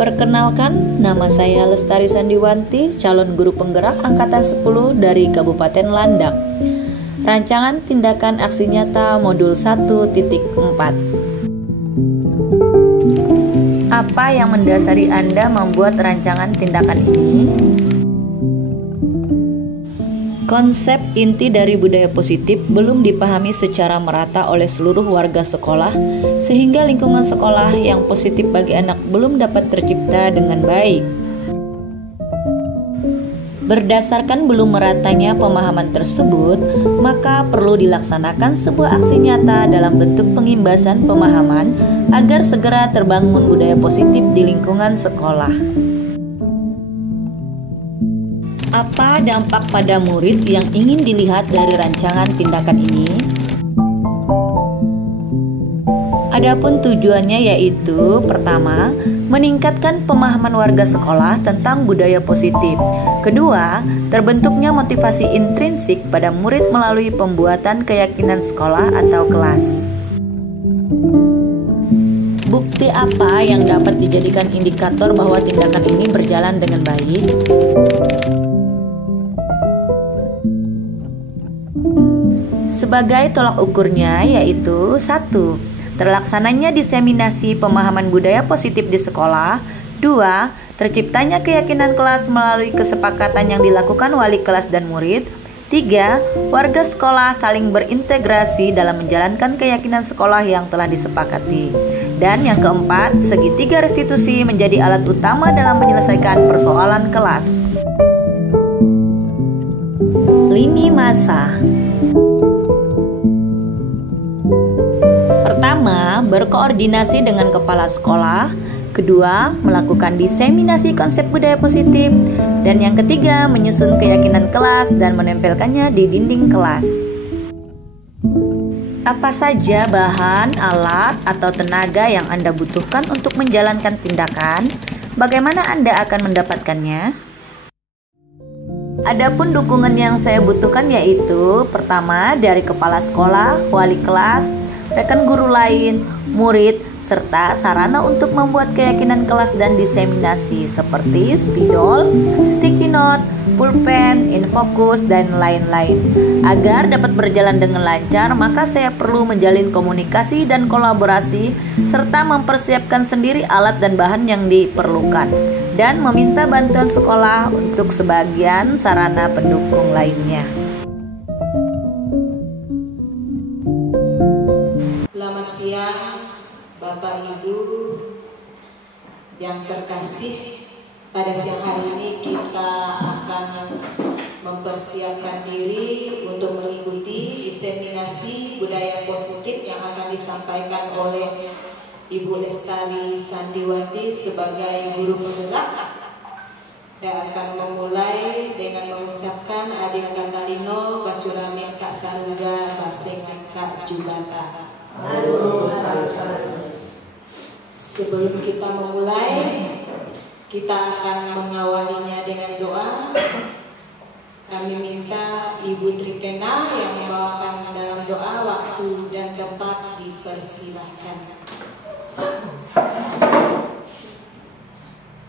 Perkenalkan, nama saya Lestari Sandiwanti, calon guru penggerak Angkatan 10 dari Kabupaten Landak. Rancangan tindakan aksi nyata modul 1.4. Apa yang mendasari Anda membuat rancangan tindakan ini? Konsep inti dari budaya positif belum dipahami secara merata oleh seluruh warga sekolah, sehingga lingkungan sekolah yang positif bagi anak belum dapat tercipta dengan baik. Berdasarkan belum meratanya pemahaman tersebut, maka perlu dilaksanakan sebuah aksi nyata dalam bentuk pengimbasan pemahaman agar segera terbangun budaya positif di lingkungan sekolah. Apa dampak pada murid yang ingin dilihat dari rancangan tindakan ini? Adapun tujuannya yaitu pertama, meningkatkan pemahaman warga sekolah tentang budaya positif. Kedua, terbentuknya motivasi intrinsik pada murid melalui pembuatan keyakinan sekolah atau kelas. Bukti apa yang dapat dijadikan indikator bahwa tindakan ini berjalan dengan baik? Sebagai tolak ukurnya yaitu 1. Terlaksananya diseminasi pemahaman budaya positif di sekolah. 2. Terciptanya keyakinan kelas melalui kesepakatan yang dilakukan wali kelas dan murid. 3. Warga sekolah saling berintegrasi dalam menjalankan keyakinan sekolah yang telah disepakati. Dan yang keempat, segitiga restitusi menjadi alat utama dalam menyelesaikan persoalan kelas. Lini masa. Pertama, berkoordinasi dengan kepala sekolah. Kedua, melakukan diseminasi konsep budaya positif. Dan yang ketiga, menyusun keyakinan kelas dan menempelkannya di dinding kelas. Apa saja bahan, alat, atau tenaga yang Anda butuhkan untuk menjalankan tindakan? Bagaimana Anda akan mendapatkannya? Adapun dukungan yang saya butuhkan yaitu pertama, dari kepala sekolah, wali kelas, rekan guru lain, murid, serta sarana untuk membuat keyakinan kelas dan diseminasi seperti spidol, sticky note, pulpen, infokus, dan lain-lain. Agar dapat berjalan dengan lancar, maka saya perlu menjalin komunikasi dan kolaborasi serta mempersiapkan sendiri alat dan bahan yang diperlukan dan meminta bantuan sekolah untuk sebagian sarana pendukung lainnya. Selamat siang Bapak Ibu yang terkasih. Pada siang hari ini kita akan mempersiapkan diri untuk mengikuti diseminasi budaya positif yang akan disampaikan oleh Ibu Lestari Sandiwanti sebagai guru penggerak, dan akan memulai dengan mengucapkan Adin Katalino Bacuramin Kak Sarungga Basengan Kak Jubata. Sebelum kita memulai, kita akan mengawalinya dengan doa. Kami minta Ibu Tripena yang membawakan dalam doa. Waktu dan tempat dipersilahkan.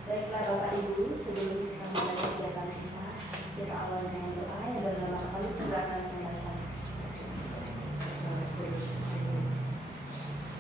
Baiklah Bapak Ibu, sebelum kita mulai kegiatan kita awal dengan doa yang berlama-lama silakan membaca.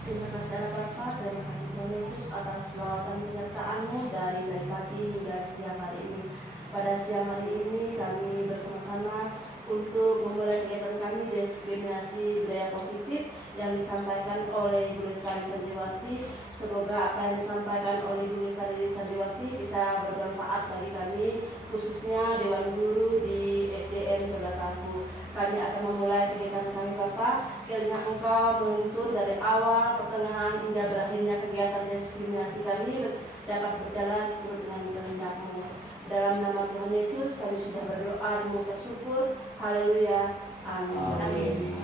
Terima kasih Bapak, terima kasih Tuhan Yesus atas lawatan penyertaan-Mu dari pagi hingga siang hari ini. Pada siang hari ini kami bersama-sama untuk memulai kegiatan kami diseminasi budaya positif yang disampaikan oleh Ibu Lestari Sandiwanti. Semoga apa yang disampaikan oleh Ibu Lestari Sandiwanti bisa bermanfaat bagi kami, khususnya Dewan Guru di SDN 11 Kami akan memulai kegiatan kami Bapak, kiranya Engkau menuntun dari awal, pertengahan hingga berakhirnya kegiatan diseminasi kami dapat berjalan sesuai dengan kehendak-Mu. Dalam nama Tuhan Yesus kami sudah berdoa dan mengucap syukur. Haleluya. Amin.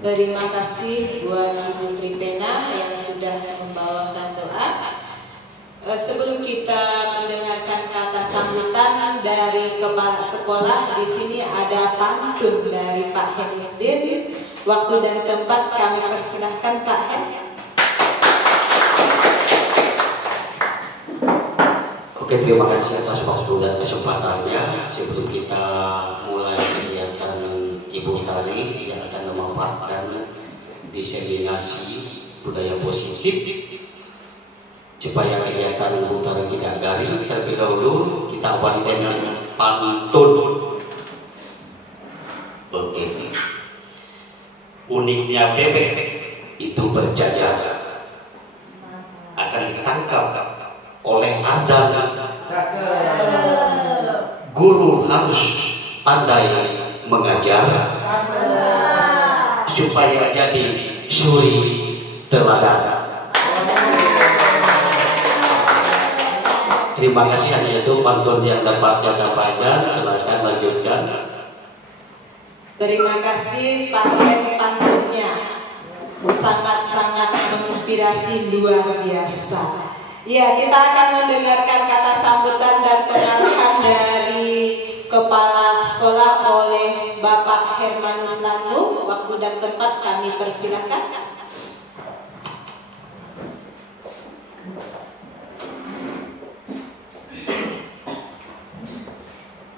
Terima kasih buat Ibu Tripena yang sudah membawakan doa. Sebelum kita mendengarkan kata sambutan dari kepala sekolah, di sini ada pantun dari Pak Hemisdin. Waktu dan tempat kami persilahkan Pak Hem. Oke, terima kasih atas waktu dan kesempatannya. Sebelum kita mulai kegiatan Ibu Tari yang akan memaparkan diseminasi budaya positif, supaya kegiatan Ibu Tari tidak garing, terlebih dahulu kita awali dengan pantun. Oke. Uniknya bebek itu berjajar, akan ditangkap oleh Adam. Guru harus pandai mengajar supaya jadi suri teladan. Terima kasih, hanya itu pantun yang dapat saya sampaikan. Silakan lanjutkan. Terima kasih Pak Hen, pantunnya sangat-sangat menginspirasi, luar biasa. Ya, kita akan mendengarkan kata sambutan dan pengarahan dari Kepala Sekolah oleh Bapak Hermanus Lanu. Waktu dan tempat kami persilakan.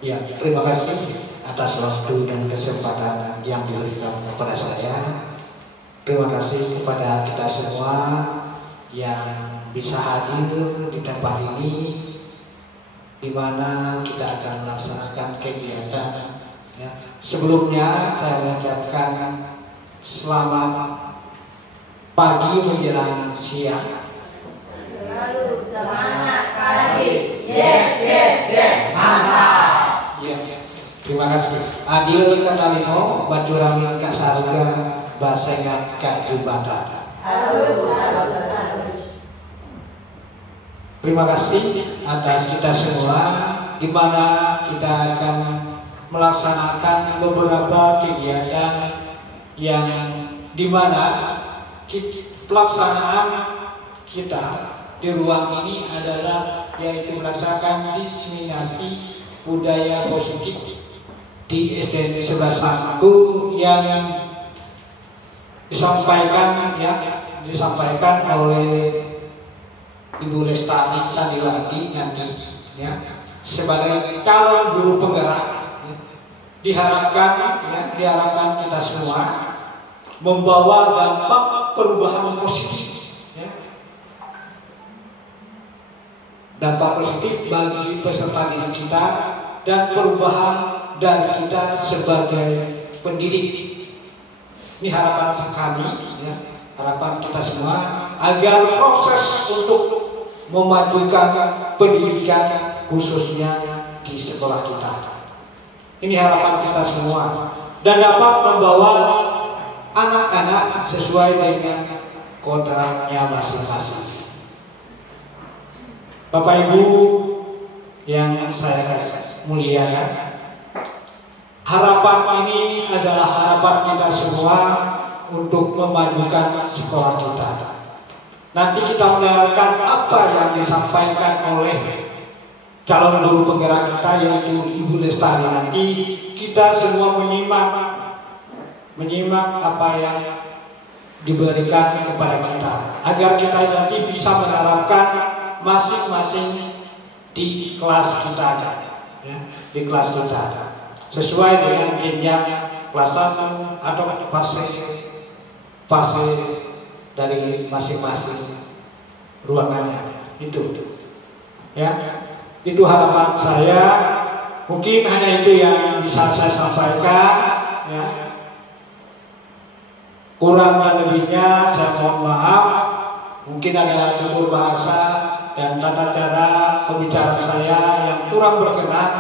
Ya, terima kasih atas waktu dan kesempatan yang diberikan kepada saya. Terima kasih kepada kita semua yang bisa hadir di tempat ini, di mana kita akan melaksanakan kegiatan. Ya. Sebelumnya saya mengucapkan selamat pagi menjelang siang. Selalu semangat pagi. Yes, yes, yes. Mantap. Ya, terima kasih. Adil Katalino, Bacuramin Kasaruga, Basengat Kak Jubata. Harus. Terima kasih atas kita semua, di mana kita akan melaksanakan beberapa kegiatan yang di mana pelaksanaan kita di ruang ini adalah yaitu melaksanakan diseminasi budaya positif di SDN 11 Sangku yang disampaikan oleh Ibu Lestari Sandiwati nanti ya, sebagai calon guru penggerak ya. Diharapkan kita semua membawa dampak perubahan positif ya. Dampak positif bagi peserta didik kita dan perubahan dari kita sebagai pendidik. Ini harapan kami ya, harapan kita semua agar proses untuk memajukan pendidikan khususnya di sekolah kita. Ini harapan kita semua dan dapat membawa anak-anak sesuai dengan kodratnya masing-masing. Bapak Ibu yang saya muliakan, harapan ini adalah harapan kita semua untuk memajukan sekolah kita. Nanti kita mendengarkan apa yang disampaikan oleh calon guru penggerak kita yaitu Ibu Lestari. Nanti kita semua menyimak apa yang diberikan kepada kita agar kita nanti bisa menerapkan masing-masing di kelas kita ya, di kelas kita sesuai dengan jenjang kelas 1 atau fase dari masing-masing ruangannya itu ya. Itu harapan saya. Mungkin hanya itu yang bisa saya sampaikan ya. Kurang dan lebihnya saya mohon maaf. Mungkin ada tutur bahasa dan tata cara pembicaraan saya yang kurang berkenan.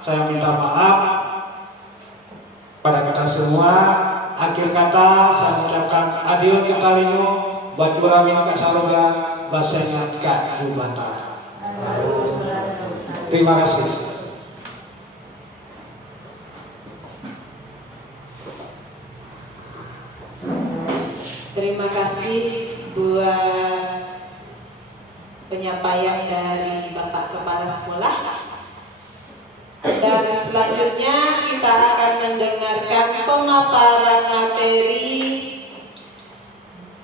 Saya minta maaf pada kita semua. Akhir kata saya ucapkan Adil Katalino, Bacuramin Kasaroga, Basengat Kak Jubata. Terima kasih. Terima kasih buat penyampaian dari Bapak Kepala Sekolah. Dan selanjutnya kita akan mendengarkan pemaparan materi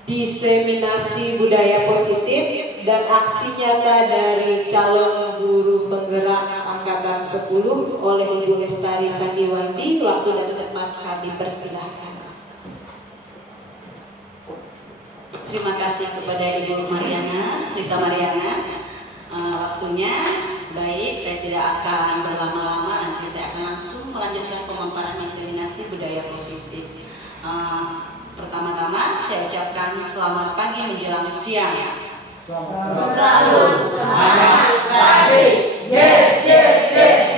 diseminasi budaya positif dan aksi nyata dari calon guru penggerak angkatan 10 oleh Ibu Lestari Sandiwanti. Waktu dan tempat kami persilahkan. Terima kasih kepada Ibu Mariana, Lisa Mariana. Waktunya baik, saya tidak akan berlama-lama, nanti saya akan langsung melanjutkan pemaparan diseminasi budaya positif. Pertama-tama saya ucapkan selamat pagi menjelang siang. Salut, semangat, pagi, yes,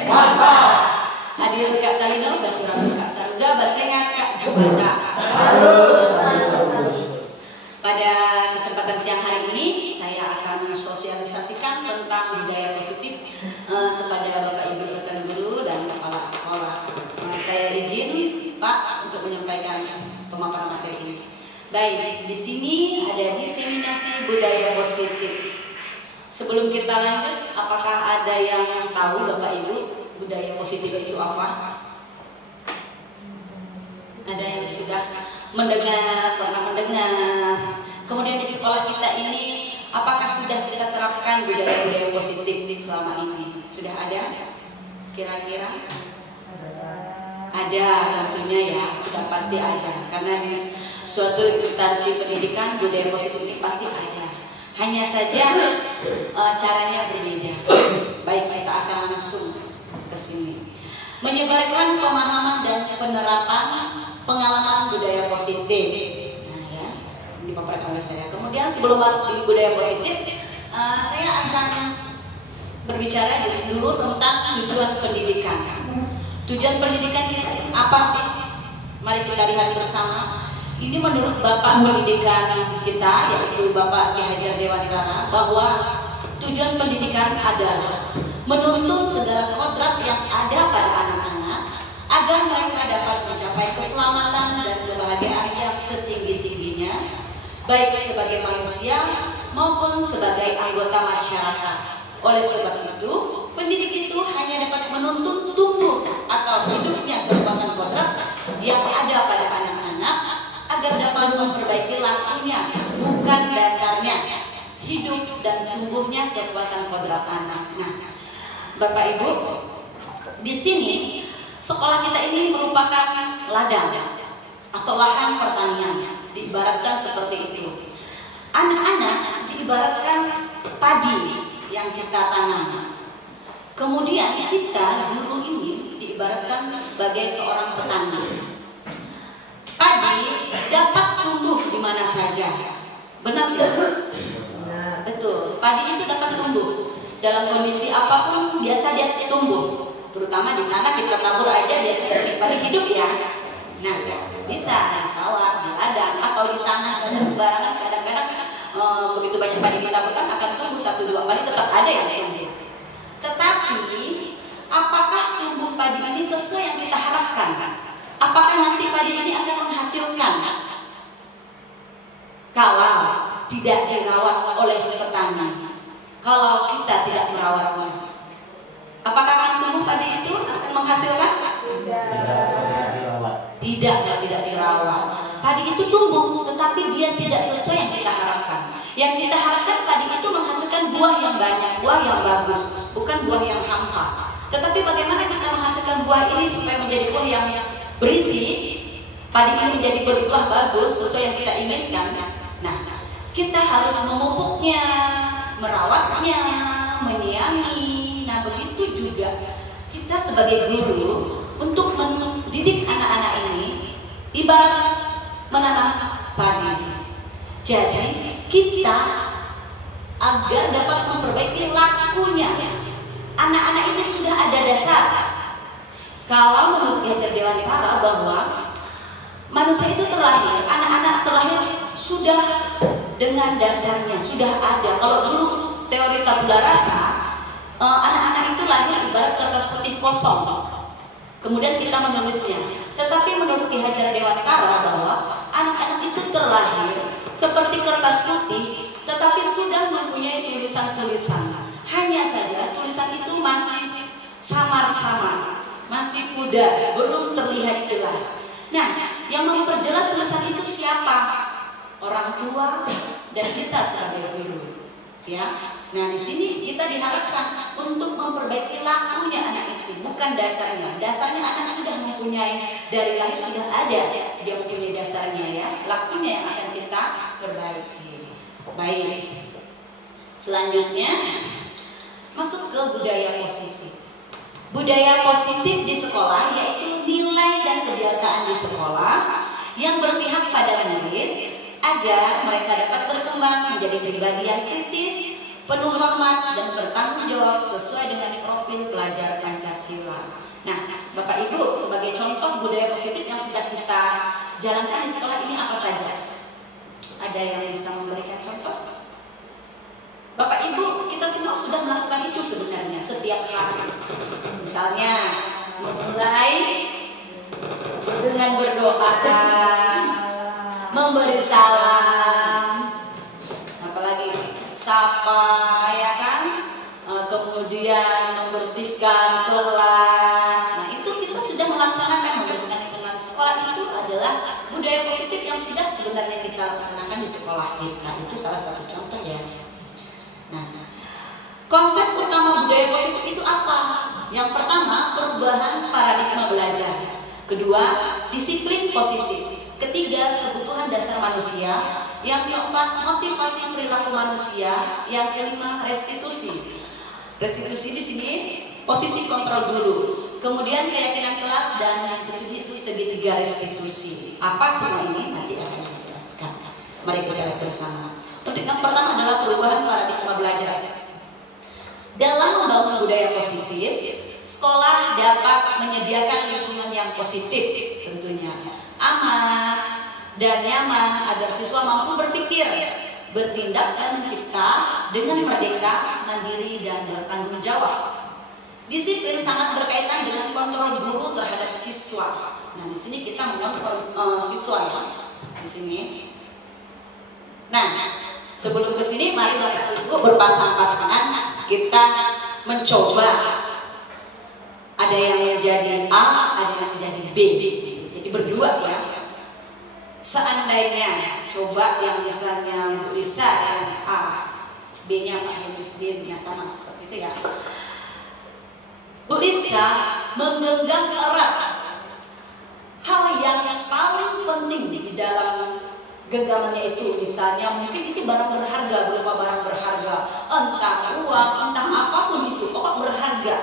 mantap. Hadir Kak Talina, udah curang Kak Saruga, Basengat Kak Jumanda. Pada kesempatan siang hari ini, saya akan mensosialisasikan tentang budaya positif kepada Bapak Ibu rekan guru dan kepala sekolah. Saya izin Pak untuk menyampaikan pemaparan materi ini. Baik, di sini ada diseminasi budaya positif. Sebelum kita lanjut, apakah ada yang tahu Bapak Ibu budaya positif itu apa? Ada yang sudah mendengar, pernah mendengar. Kemudian di sekolah kita ini, apakah sudah kita terapkan budaya-budaya positif selama ini? Sudah ada? Kira-kira? Ada tentunya ya, sudah pasti ada. Karena di suatu instansi pendidikan budaya positif ini pasti ada. Hanya saja caranya berbeda. Baik, kita akan langsung ke sini. Menyebarkan pemahaman dan penerapan pengalaman budaya positif. Nah ya, dipaparkan oleh saya. Kemudian sebelum masuk di budaya positif, saya akan berbicara dulu tentang tujuan pendidikan. Tujuan pendidikan kita apa sih? Mari kita lihat bersama. Ini menurut Bapak Pendidikan kita, yaitu Bapak Ki Hajar Dewantara, bahwa tujuan pendidikan adalah menuntut segala kodrat yang ada pada anak-anak agar mereka dapat mencapai keselamatan dan kebahagiaan yang setinggi-tingginya, baik sebagai manusia maupun sebagai anggota masyarakat. Oleh sebab itu, pendidik itu hanya dapat menuntut tumbuh atau hidupnya kekuatan kodrat yang ada pada anak-anak agar dapat memperbaiki lakunya, bukan dasarnya, hidup dan tumbuhnya kekuatan kodrat anak. Nah, Bapak Ibu, di sini sekolah kita ini merupakan ladang atau lahan pertanian, diibaratkan seperti itu. Anak-anak diibaratkan padi yang kita tanam. Kemudian kita guru ini diibaratkan sebagai seorang petani. Padi dapat tumbuh di mana saja. Benar tidak? Betul. Padi itu dapat tumbuh dalam kondisi apapun, biasa dia tumbuh. Terutama di tanah, kita tabur aja biasanya padi hidup ya. Nah, bisa di sawah, di ladang, atau di tanah ada sembarangan. Kadang-kadang begitu banyak padi ditaburkan akan tumbuh 1-2 padi, tetap ada yang tumbuh. Tetapi apakah tumbuh padi ini sesuai yang kita harapkan? Apakah nanti padi ini akan menghasilkan? Kalau tidak dirawat oleh petani, kalau kita tidak merawatnya, apakah akan tumbuh padi itu akan menghasilkan? Tidak dirawat. Padi itu tumbuh, tetapi dia tidak sesuai yang kita harapkan. Yang kita harapkan padi itu menghasilkan buah yang banyak, buah yang bagus, bukan buah yang hampa. Tetapi bagaimana kita menghasilkan buah ini supaya menjadi buah yang berisi, padi ini menjadi berbuah bagus sesuai yang kita inginkan. Nah, kita harus memupuknya, merawatnya, menyiangi. Nah, begitu juga kita sebagai guru untuk mendidik anak-anak ini ibarat menanam padi. Jadi kita agar dapat memperbaiki lakunya, anak-anak ini sudah ada dasar. Kalau menurut Ki Hajar Dewantara bahwa manusia itu terlahir, anak-anak terlahir sudah dengan dasarnya, sudah ada. Kalau dulu teori tabula rasa, anak-anak itu lahir ibarat kertas putih kosong, kemudian kita menulisnya. Tetapi menurut Ki Hajar Dewantara bahwa anak-anak itu terlahir seperti kertas putih, tetapi sudah mempunyai tulisan-tulisan. Hanya saja tulisan itu masih samar-samar, masih pudar, belum terlihat jelas. Nah, yang memperjelas tulisan itu siapa? Orang tua dan kita sebagai guru. ya. Nah, di sini kita diharapkan untuk memperbaiki lakunya anak itu, bukan dasarnya. Dasarnya anak sudah mempunyai, dari lahir sudah ada, dia mempunyai dasarnya ya. Lakunya yang akan kita perbaiki. Baik. Selanjutnya masuk ke budaya positif. Budaya positif di sekolah yaitu nilai dan kebiasaan di sekolah yang berpihak pada murid agar mereka dapat berkembang menjadi pribadi yang kritis, penuh hormat dan bertanggung jawab sesuai dengan profil pelajar Pancasila. Nah, Bapak Ibu, sebagai contoh budaya positif yang sudah kita jalankan di sekolah ini apa saja? Ada yang bisa memberikan contoh? Bapak Ibu, kita semua sudah melakukan itu sebenarnya setiap hari. Misalnya, memulai dengan berdoa, memberi salam, apalagi sapa, ya kan? Kemudian membersihkan kelas. Nah, itu kita sudah melaksanakan membersihkan kelas. Sekolah itu adalah budaya positif yang sudah sebenarnya kita laksanakan di sekolah kita. Itu salah satu contoh ya. Nah, konsep utama budaya positif itu apa? Yang pertama, perubahan paradigma belajar. Kedua, disiplin positif. Ketiga, kebutuhan dasar manusia. Yang keempat, motivasi perilaku manusia. Yang kelima, restitusi. Restitusi di sini posisi kontrol dulu. Kemudian keyakinan kelas, dan yang ketujuh itu segitiga restitusi. Apa semua ini nanti akan dijelaskan. Mari kita lihat bersama. Untuk yang pertama adalah perubahan paradigma belajar. Dalam membangun budaya positif, sekolah dapat menyediakan lingkungan yang positif, tentunya aman dan nyaman agar siswa mampu berpikir, bertindak dan mencipta dengan merdeka, mandiri dan bertanggung jawab. Disiplin sangat berkaitan dengan kontrol guru terhadap siswa. Nah, di sini kita mengontrol siswa ya. Di sini. Nah, sebelum ke sini mari Bapak Ibu berpasang-pasangan kita mencoba. Ada yang menjadi A, ada yang menjadi B. Jadi berdua ya. Seandainya coba yang misalnya Bu Lisa yang A, B-nya Pak Hemusdin, sama seperti itu ya. Bu Lisa menggenggam erat hal yang paling penting di dalam genggamannya itu, misalnya mungkin itu barang berharga, berupa barang berharga, entah uang, entah apapun itu, pokok berharga.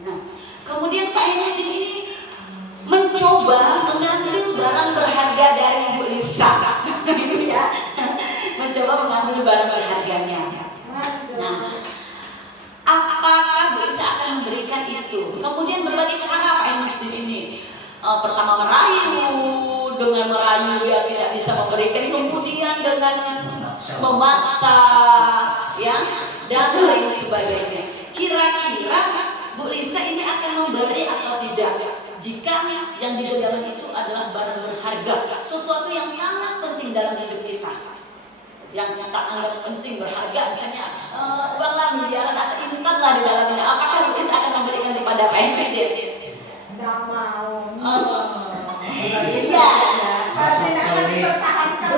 Nah, kemudian Pak Hemusdin ini mencoba mengambil barang berharga dari Bu Lisa, gitu ya, mencoba mengambil barang berharganya. Nah, apakah Bu Lisa akan memberikan itu? Kemudian berbagai cara Pak Hemusdin ini. Pertama merayu, dengan merayu dia tidak bisa memberikan, kemudian dengan memaksa, ya, dan lain sebagainya. Kira-kira Bu Lisa ini akan memberi atau tidak? Jika yang digenggaman itu adalah barang berharga, sesuatu yang sangat penting dalam hidup kita, yang tak anggap penting berharga, misalnya uang lah, miliaran atau intan lah di dalamnya, apakah Bu Lisa akan memberikan kepada Pak Hemusdin? Tidak mau. Iya. Pasti akan dipertahankan.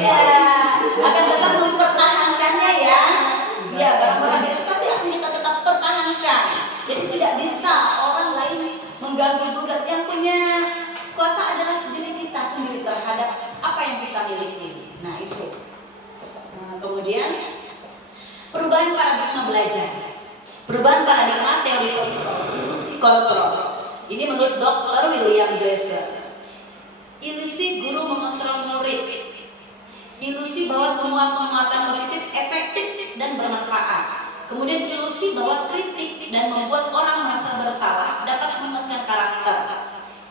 Iya. Akan tetap mempertahankannya ya. Ya, barang-barang itu pasti akan kita tetap pertahankan. Jadi tidak bisa orang lain mengganggu-gugat. Yang punya kuasa adalah diri kita sendiri terhadap apa yang kita miliki. Nah, itu. Kemudian perubahan paradigma belajar. Perubahan paradigma teori kontrol. Ini menurut Dr. William Glasser. Ilusi guru mengontrol murid. Ilusi bahwa semua penguatan positif efektif dan bermanfaat. Kemudian ilusi bahwa kritik dan membuat orang merasa bersalah dapat menguatkan karakter.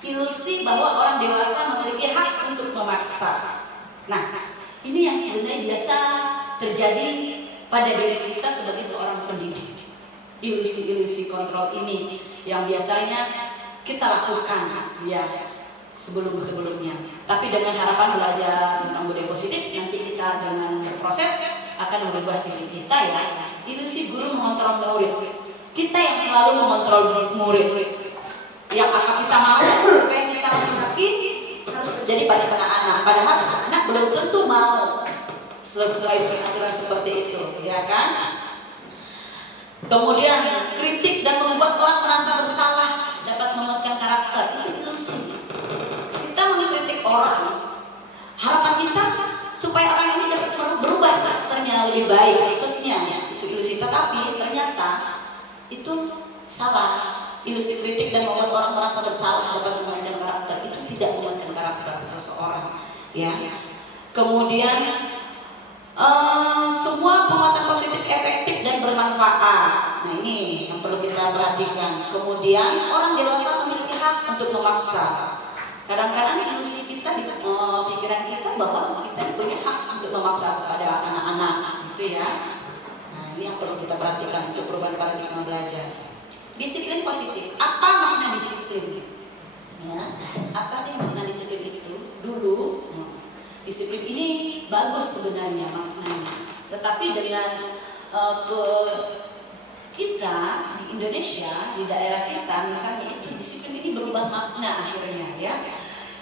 Ilusi bahwa orang dewasa memiliki hak untuk memaksa. Nah, ini yang sebenarnya biasa terjadi pada diri kita sebagai seorang pendidik. Ilusi-ilusi kontrol ini yang biasanya kita lakukan ya sebelum-sebelumnya. Tapi dengan harapan belajar tentang budaya positif, nanti kita dengan berproses akan merubah diri kita ya. Ilusi guru mengontrol murid. Kita yang selalu mengontrol murid. Yang apa kita mau, apa yang kita menghendaki harus terjadi pada anak-anak. Padahal anak belum tentu mau sesuai aturan seperti itu, ya kan? Kemudian kritik dan membuat orang merasa bersalah dapat menguatkan karakter, itu ilusi. Kita mengkritik orang, harapan kita supaya orang ini dapat berubah karakternya lebih baik, maksudnya itu ilusi. Tetapi ternyata itu salah. Ilusi kritik dan membuat orang merasa bersalah dapat menguatkan karakter, itu tidak menguatkan karakter seseorang, ya. Kemudian semua penguatan positif efektif dan bermanfaat. Nah, ini yang perlu kita perhatikan. Kemudian orang dewasa memiliki hak untuk memaksa. Kadang-kadang ilusi kita di pikiran kita bahwa kita punya hak untuk memaksa kepada anak-anak, gitu ya. Nah, ini yang perlu kita perhatikan untuk perubahan paradigma belajar. Disiplin positif. Apa makna disiplin? Ya, apa sih makna disiplin itu? Dulu, disiplin ini bagus sebenarnya maknanya. Tetapi dengan kita di Indonesia, di daerah kita, misalnya itu disiplin ini berubah makna akhirnya, ya.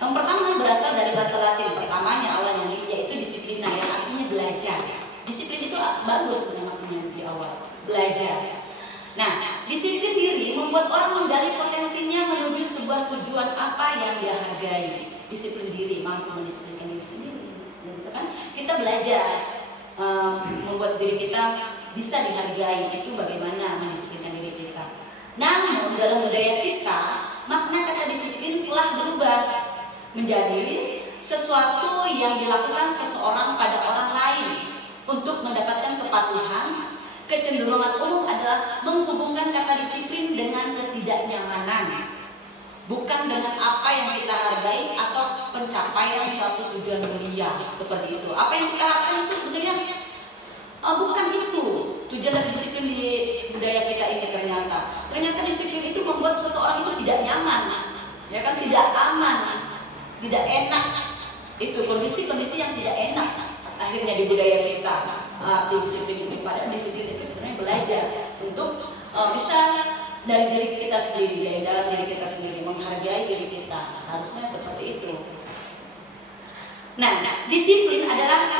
Yang pertama berasal dari bahasa Latin. Pertamanya awalnya yaitu disiplina, yang artinya belajar. Disiplin itu bagus sebenarnya maknanya di awal, belajar. Nah, disiplin diri membuat orang menggali potensinya menuju sebuah tujuan apa yang dia hargai. Disiplin diri, mampu mendisiplinkan diri sendiri. Gitu kan? Kita belajar membuat diri kita bisa dihargai, itu bagaimana mendisiplinkan diri kita. Namun dalam budaya kita, makna kata disiplin telah berubah menjadi sesuatu yang dilakukan seseorang pada orang lain untuk mendapatkan kepatuhan. Kecenderungan umum adalah menghubungkan kata disiplin dengan ketidaknyamanan, bukan dengan apa yang kita hargai atau pencapaian suatu tujuan mulia seperti itu. Apa yang kita hargai itu sebenarnya bukan itu tujuan dari disiplin di budaya kita ini. Ternyata disiplin itu membuat seseorang itu tidak nyaman, ya kan, tidak aman, tidak enak. Itu kondisi-kondisi yang tidak enak akhirnya di budaya kita. Arti disiplin itu, pada disiplin itu sebenarnya belajar untuk bisa dari diri kita sendiri, dari dalam diri kita sendiri, menghargai diri kita. Harusnya seperti itu. Nah, disiplin adalah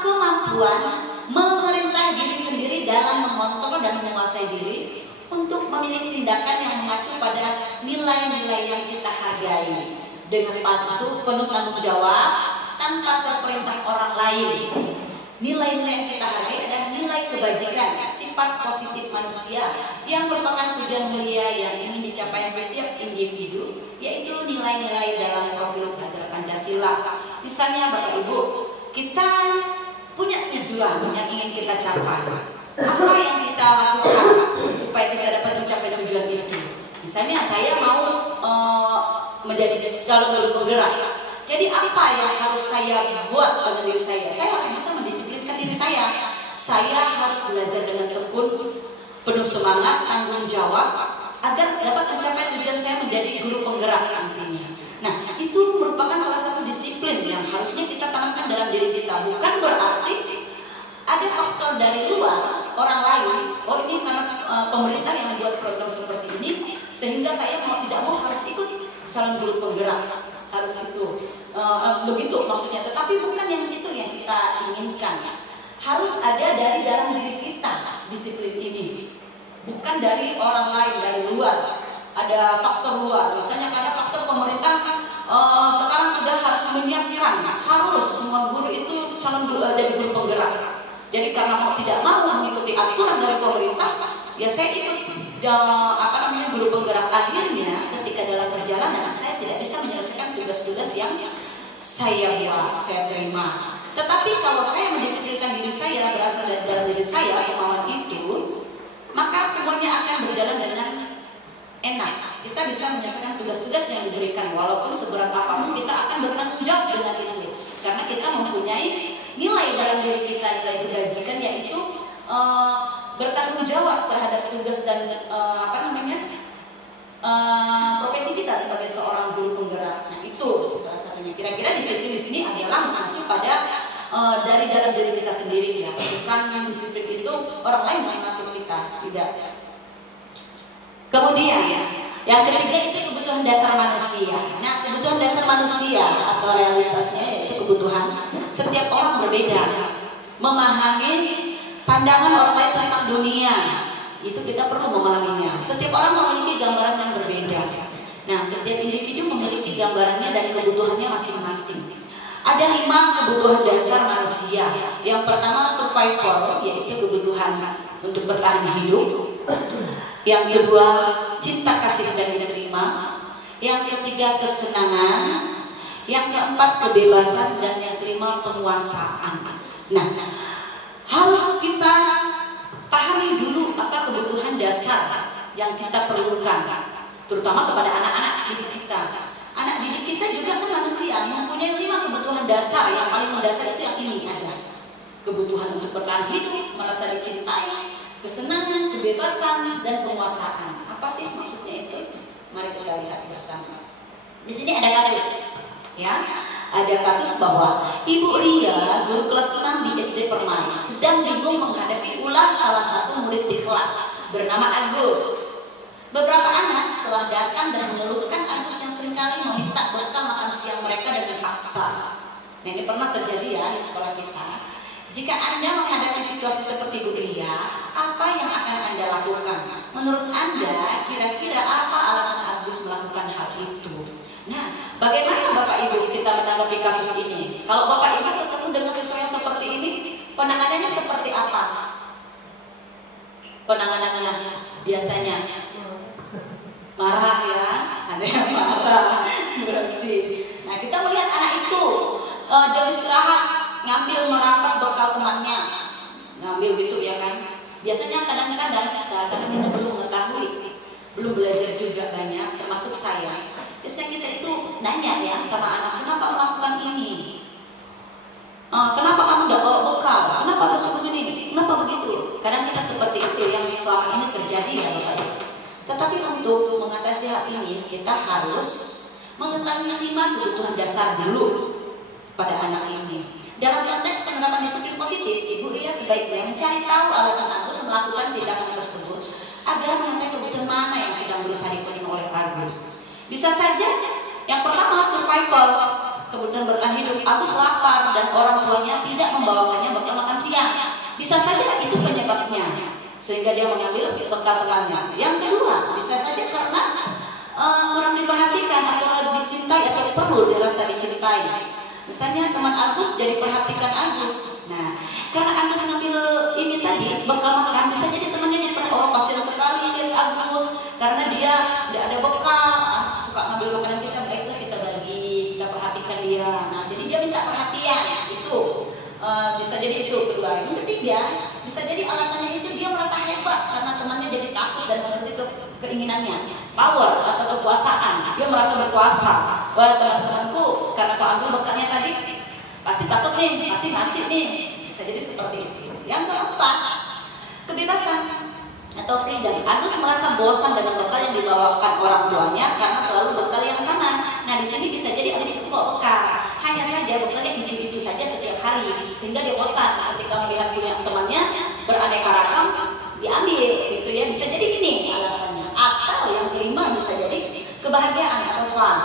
kemampuan memerintah diri sendiri dalam mengontrol dan menguasai diri untuk memilih tindakan yang mengacu pada nilai-nilai yang kita hargai dengan patuh, penuh tanggung jawab, tanpa terperintah orang lain. Nilai-nilai yang kita hargai adalah nilai kebajikan, sifat positif manusia yang merupakan tujuan mulia yang ingin dicapai setiap individu, yaitu nilai-nilai dalam profil pelajar Pancasila. Misalnya Bapak Ibu, kita punya tujuan yang ingin kita capai. Apa yang kita lakukan supaya kita dapat mencapai tujuan itu? Misalnya saya mau menjadi calon guru penggerak. Jadi apa yang harus saya buat dengan diri saya? Saya harus bisa mendisiplinkan diri saya. Saya harus belajar dengan tekun, penuh semangat, tanggung jawab, agar dapat mencapai tujuan saya menjadi guru penggerak nantinya. Nah, itu merupakan salah satu disiplin yang harusnya kita tanamkan dalam diri kita. Bukan berarti ada faktor dari luar, orang lain, oh ini karena pemerintah yang membuat program seperti ini, sehingga saya mau tidak mau harus ikut calon guru penggerak. Harus itu begitu maksudnya, tetapi bukan yang itu yang kita inginkan. Harus ada dari dalam diri kita disiplin ini, bukan dari orang lain, dari luar. Ada faktor luar, misalnya karena faktor pemerintah sekarang sudah harus menyiapkan, harus semua guru itu calon jadi guru penggerak. Jadi karena mau tidak mau mengikuti aturan dari pemerintah, ya saya ikut guru penggerak. Akhirnya ketika dalam perjalanan saya tidak bisa menyelesaikan tugas-tugas yang saya buat, saya terima. Tetapi kalau saya mendisiplinkan diri saya, berasal dari dalam diri saya kemauan itu, maka semuanya akan berjalan dengan enak. Kita bisa menyelesaikan tugas-tugas yang diberikan, walaupun seberapa apapun kita akan bertanggung jawab dengan itu, karena kita mempunyai nilai dalam diri kita, nilai kebajikan, yaitu bertanggung jawab terhadap tugas dan profesi kita sebagai seorang guru penggerak. Nah, itu salah satunya. Kira-kira disiplin di sini adalah mengacu pada dari dalam diri kita sendiri, ya. Bukan disiplin itu orang lain yang mengatur kita, tidak. Kemudian yang ketiga itu kebutuhan dasar manusia. Nah, kebutuhan dasar manusia atau realitasnya yaitu kebutuhan setiap orang berbeda. memahami pandangan orang lain tentang dunia. Itu kita perlu memahaminya. Setiap orang memiliki gambaran yang berbeda. Nah, setiap individu memiliki gambarannya dan kebutuhannya masing-masing. Ada 5 kebutuhan dasar manusia. Yang pertama survival, yaitu kebutuhan untuk bertahan hidup. Yang kedua cinta kasih dan diterima. Yang ketiga kesenangan. Yang keempat kebebasan. Dan yang kelima penguasaan. Nah, harus kita pahami dulu apa kebutuhan dasar yang kita perlukan, terutama kepada anak-anak didik kita. Anak didik kita juga kan manusia, mempunyai 5 kebutuhan dasar. Yang paling mendasar itu yang ini ada. Kebutuhan untuk bertahan hidup, merasa dicintai, kesenangan, kebebasan, dan penguasaan. Apa sih maksudnya itu? Mari kita lihat bersama. Di sini ada kasus, ya. Ada kasus bahwa Ibu Ria, guru kelas 6 di SD Permai, sedang bingung menghadapi ulah salah satu murid di kelas bernama Agus. Beberapa anak telah datang dan mengeluhkan Agus yang seringkali meminta bekal makan siang mereka dengan paksa. Nah, ini pernah terjadi ya di sekolah kita. Jika Anda menghadapi situasi seperti Bu Ria, apa yang akan Anda lakukan? Menurut Anda, kira-kira apa alasan Agus melakukan hal itu? Nah, bagaimana Bapak Ibu kita menanggapi kasus ini? Kalau Bapak Ibu ketemu dengan sesuatu yang seperti ini, penanganannya seperti apa? Penanganannya biasanya marah ya, ada yang marah, bersih. Nah, kita melihat anak itu jam istirahat ngambil merampas bekal temannya, ngambil gitu ya kan. Biasanya kadang-kadang karena kita belum mengetahui, belum belajar juga banyak, termasuk saya. Biasanya kita itu nanya ya sama anak, kenapa melakukan ini? Kenapa kamu tidak bawa bekal? Kenapa harus begini? Kenapa begitu? Kadang kita seperti itu yang selama ini terjadi ya Bapak Ibu. Tetapi untuk mengatasi hal ini, kita harus mengetahui 5 kebutuhan dasar dulu pada anak ini. Dalam konteks penerapan disiplin positif, Ibu Ria sebaiknya mencari tahu alasan Agus melakukan tindakan tersebut agar mengetahui kebutuhan mana yang sedang berusaha dipenuhi oleh Agus. Bisa saja yang pertama survival, kebutuhan bertahan hidup. Agus lapar dan orang tuanya tidak membawakannya bekal makan siang. Bisa saja itu penyebabnya, sehingga dia mengambil bekal temannya. Yang kedua, bisa saja karena kurang diperhatikan atau lebih dicintai atau perlu dirasa dicintai. Misalnya teman Agus jadi perhatikan Agus. Nah, karena Agus ngambil ini tadi bekal makan, bisa jadi temannya jadi oh kasihan sekali lihat Agus karena dia tidak ada bekal, suka ngambil makanan kita, baiklah kita bagi, kita perhatikan dia. Nah, jadi dia minta perhatian itu. Bisa jadi itu kedua. Yang ketiga, bisa jadi alasannya itu dia merasa hebat karena temannya jadi takut dan mengerti keinginannya, power atau kekuasaan. Dia merasa berkuasa. Wah, teman-temanku karena kau ambil bekalnya tadi pasti takut nih, pasti ngasih nih. Bisa jadi seperti itu. Yang keempat, kebebasan atau freedom. Agus merasa bosan dengan bekal yang dibawakan orang tuanya karena selalu bekal yang sama. Nah, di sini bisa jadi Agus itu bawa bekal. Hanya saja bekalnya itu saja setiap hari sehingga dia bosan ketika melihat punya temannya beraneka ragam diambil gitu ya. Bisa jadi ini alasannya. Atau yang kelima bisa jadi kebahagiaan atau fun.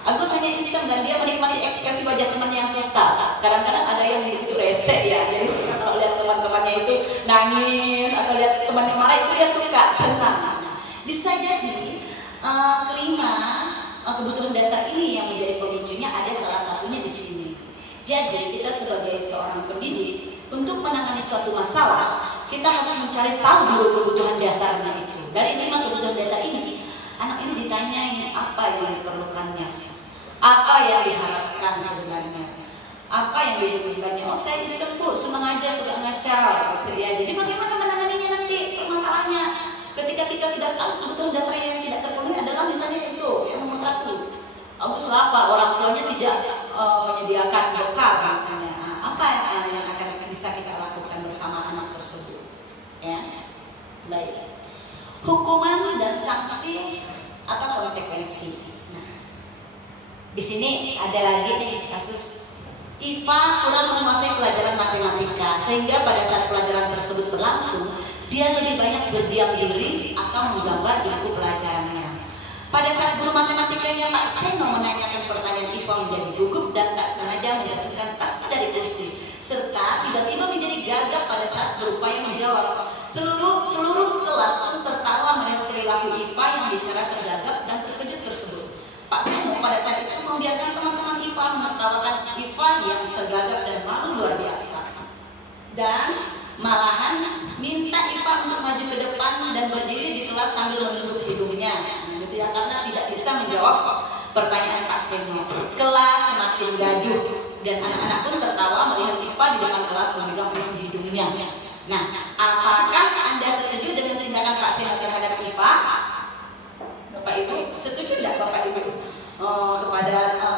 Agus hanya iseng dan dia menikmati ekspresi wajah temannya yang kesal. Kadang-kadang ada yang begitu rese ya. Jadi kalau lihat teman-temannya itu nangis atau lihat temannya marah itu dia suka, senang. Bisa jadi kelima kebutuhan dasar ini yang menjadi pemicunya ada salah satunya di sini. Jadi kita sebagai seorang pendidik untuk menangani suatu masalah kita harus mencari tahu dulu kebutuhan dasarnya itu. Dari 5 kebutuhan dasar ini, anak ini ditanyain apa yang diperlukannya, apa yang diharapkan sebenarnya, apa yang dibutuhkannya. Oh saya iseng bu, senang aja suka ngacau gitu ya. Jadi bagaimana menanganinya nanti permasalahannya? Ketika kita sudah tahu kebutuhan dasarnya yang tidak terpenuhi adalah misalnya itu yang nomor 1, Agus lapar, orang tuanya tidak menyediakan bekal misalnya. Apa yang akan bisa kita lakukan bersama anak tersebut? Ya, baik. Hukuman dan sanksi atau konsekuensi. Nah, di sini ada lagi nih kasus Iva kurang menguasai pelajaran matematika sehingga pada saat pelajaran tersebut berlangsung dia lebih banyak berdiam diri atau menggambar di buku pelajarannya. Pada saat guru matematikanya Pak Seno menanyakan pertanyaan Iva menjadi gugup dan tak sengaja menjatuhkan tas dari kursi serta tiba-tiba menjadi gagap pada saat berupaya menjawab. Seluruh kelas pun tertawa melihat perilaku IPA yang bicara tergagap dan terkejut tersebut. Pak Seno pada saat itu membiarkan teman-teman IPA menertawakan IPA yang tergagap dan malu luar biasa. Dan malahan minta IPA untuk maju ke depan dan berdiri di kelas sambil menunduk hidungnya. Gitu ya, karena tidak bisa menjawab pertanyaan Pak Seno. Kelas semakin gaduh dan anak-anak pun tertawa melihat IPA di depan kelas memegang hidungnya. Nah, apakah Anda setuju dengan tindakan Pak Seno terhadap IPA? Bapak Ibu, setuju tidak Bapak Ibu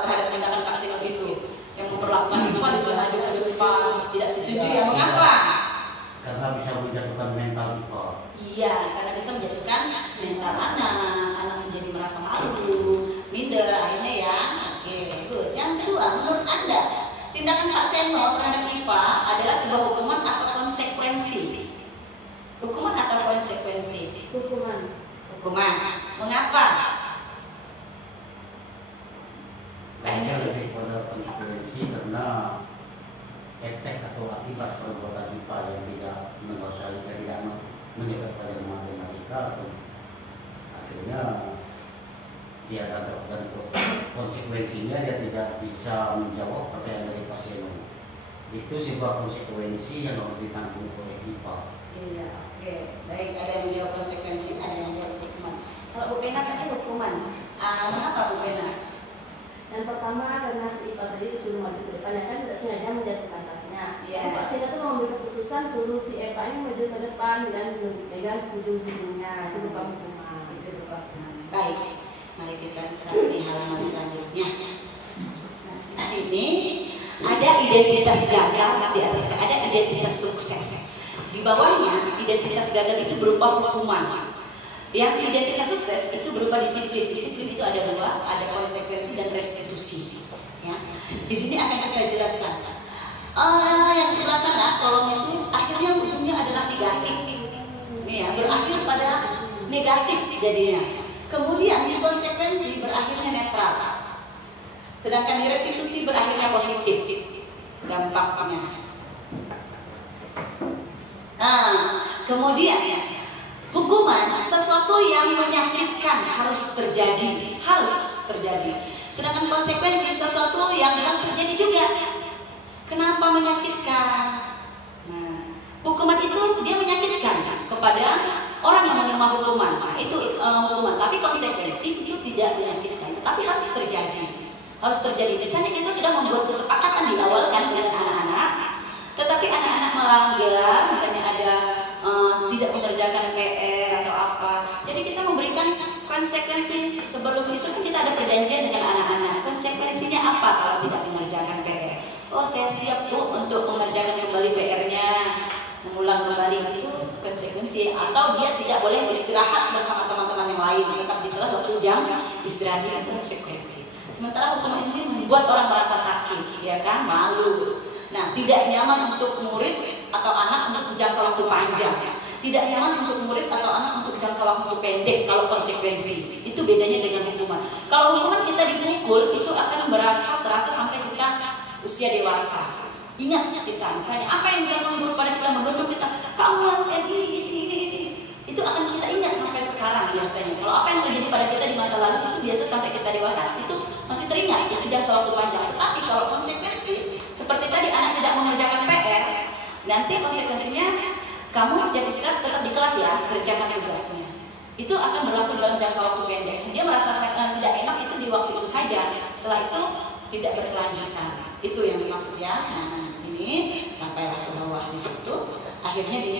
terhadap tindakan Pak Seno itu yang memperlakukan IPA disuruh maju ke depan? Tidak setuju ya? Mengapa? Karena bisa menjatuhkan mental IPA. Iya, karena bisa menjatuhkan mental anak menjadi merasa malu, minder akhirnya ya. Oke, bagus. Yang kedua, menurut Anda tindakan Pak Seno terhadap IPA adalah sebuah hukuman atau konsekuensi? Hukuman atau konsekuensi? Hukuman. Hukuman. Mengapa? Saya lebih pada konsekuensi karena efek atau akibat perbuatan IPA yang tidak menguasai, tidak menjaga pada matematika, atau akhirnya dia dan konsekuensinya dia tidak bisa menjawab pertanyaan dari Pak Seno. Itu sebuah konsekuensi yang harus ditanggung oleh IPA. Iya, oke. Baik, ada yang menjawab konsekuensi, ada yang menjawab hukuman. Kalau Bu Pena tadi hukuman, mengapa Bu Pena? Yang pertama karena si IPA tadi disuruh maju ke depan, ya kan tidak sengaja menjatuhkan tasnya. Iya. Pak Seno itu mengambil keputusan suruh si IPA ini maju ke depan dan memegang ujung hidungnya. Itu berupa hukuman. Itu berupa hukuman. Baik, mari kita lihat di halaman selanjutnya. Nah, di sini ada identitas gagal, di atas ada identitas sukses. Di bawahnya identitas gagal itu berupa hukuman. Yang identitas sukses itu berupa disiplin. Disiplin itu ada dua, ada konsekuensi dan restitusi. Ya, di sini akan kita jelaskan. Yang sebelah sana kolom itu akhirnya ujungnya adalah negatif. Ya, berakhir pada negatif jadinya. Kemudian di konsekuensi berakhirnya netral. Sedangkan di restitusi berakhirnya positif. Dampaknya. Nah, kemudian hukuman sesuatu yang menyakitkan harus terjadi. Sedangkan konsekuensi sesuatu yang harus terjadi juga. Kenapa menyakitkan? Nah, hukuman itu dia menyakitkan kepada orang yang menerima hukuman. Nah, itu hukuman. Tapi konsekuensi itu tidak menyakitkan, tetapi harus terjadi. Misalnya kita sudah membuat kesepakatan di awal kan dengan anak-anak, tetapi anak-anak melanggar, misalnya ada tidak mengerjakan PR atau apa. Jadi kita memberikan konsekuensi. Sebelum itu kan kita ada perjanjian dengan anak-anak. Konsekuensinya apa kalau tidak mengerjakan PR? Oh, saya siap tuh untuk mengerjakan kembali PR-nya, mengulang kembali, itu konsekuensi. Atau dia tidak boleh istirahat bersama teman-teman yang lain, tetap di kelas waktu jam istirahat, itu konsekuensi. Sementara hukuman ini membuat orang merasa sakit, ya kan, malu. Nah, tidak nyaman untuk murid atau anak untuk jangka waktu panjang. Tidak nyaman untuk murid atau anak untuk jangka waktu pendek kalau konsekuensi. Itu bedanya dengan hukuman. Kalau hukuman kita dipukul, itu akan terasa sampai kita usia dewasa. Ingat kita, misalnya apa yang dilakukan guru pada kita, menunjuk kita, kamu lakukan ini. Itu akan kita ingat sampai sekarang biasanya. Kalau apa yang terjadi pada kita di masa lalu itu biasa sampai kita dewasa, itu masih teringat, itu jangka waktu panjang. Tetapi kalau konsekuensi, seperti tadi anak tidak mengerjakan PR, nanti konsekuensinya kamu jadi istirahat tetap di kelas ya, kerjakan tugasnya. Itu akan berlaku dalam jangka waktu pendek. Dia merasa tidak enak itu di waktu itu saja. Setelah itu tidak berkelanjutan. Itu yang dimaksud ya. Nah, ini sampailah ke bawah di situ. Akhirnya di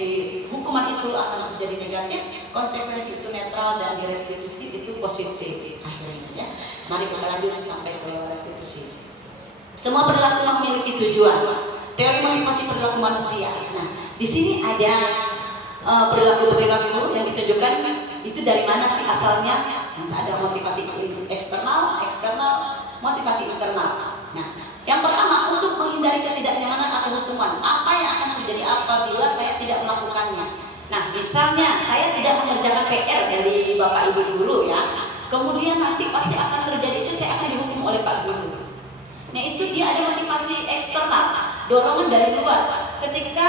hukuman itu akan menjadi negatif, konsekuensi itu netral, dan di restitusi itu positif akhirnya ya. Mari kita lanjut sampai ke restitusi. Semua perilaku memiliki tujuan. Teori motivasi perilaku manusia. Nah, di sini ada perilaku-perilaku yang ditunjukkan itu dari mana sih asalnya? Ada motivasi eksternal, motivasi internal. Nah, yang pertama untuk menghindari ketidaknyamanan atau hukuman. Apa yang akan terjadi apabila saya tidak melakukannya? Nah, misalnya saya tidak mengerjakan PR dari Bapak Ibu guru ya. Kemudian nanti pasti akan terjadi itu, saya akan dihukum oleh Pak Guru. Nah, itu dia ada motivasi eksternal. dorongan dari luar. Ketika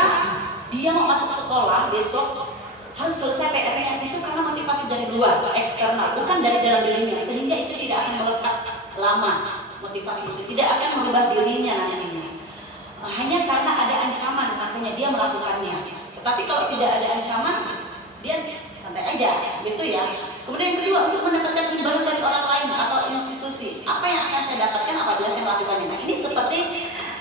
dia mau masuk sekolah besok harus selesai PR-nya, itu karena motivasi dari luar, eksternal, bukan dari dalam dirinya, sehingga itu tidak akan melekat lama. Motivasi itu tidak akan merubah dirinya nantinya. Hanya karena ada ancaman makanya dia melakukannya. Tetapi kalau tidak ada ancaman, dia santai aja, gitu ya. Kemudian yang kedua, untuk mendapatkan imbalan dari orang lain atau institusi, apa yang akan saya dapatkan apabila saya melakukannya? Nah, ini seperti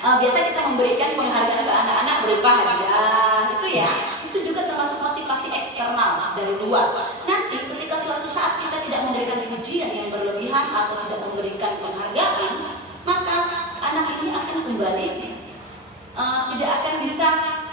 biasa kita memberikan penghargaan ke anak-anak berupa hadiah, gitu ya. Itu juga termasuk motivasi eksternal dari luar. Nanti ketika suatu saat kita tidak memberikan pujian yang berlebihan atau tidak memberikan penghargaan, maka anak ini akan kembali tidak akan bisa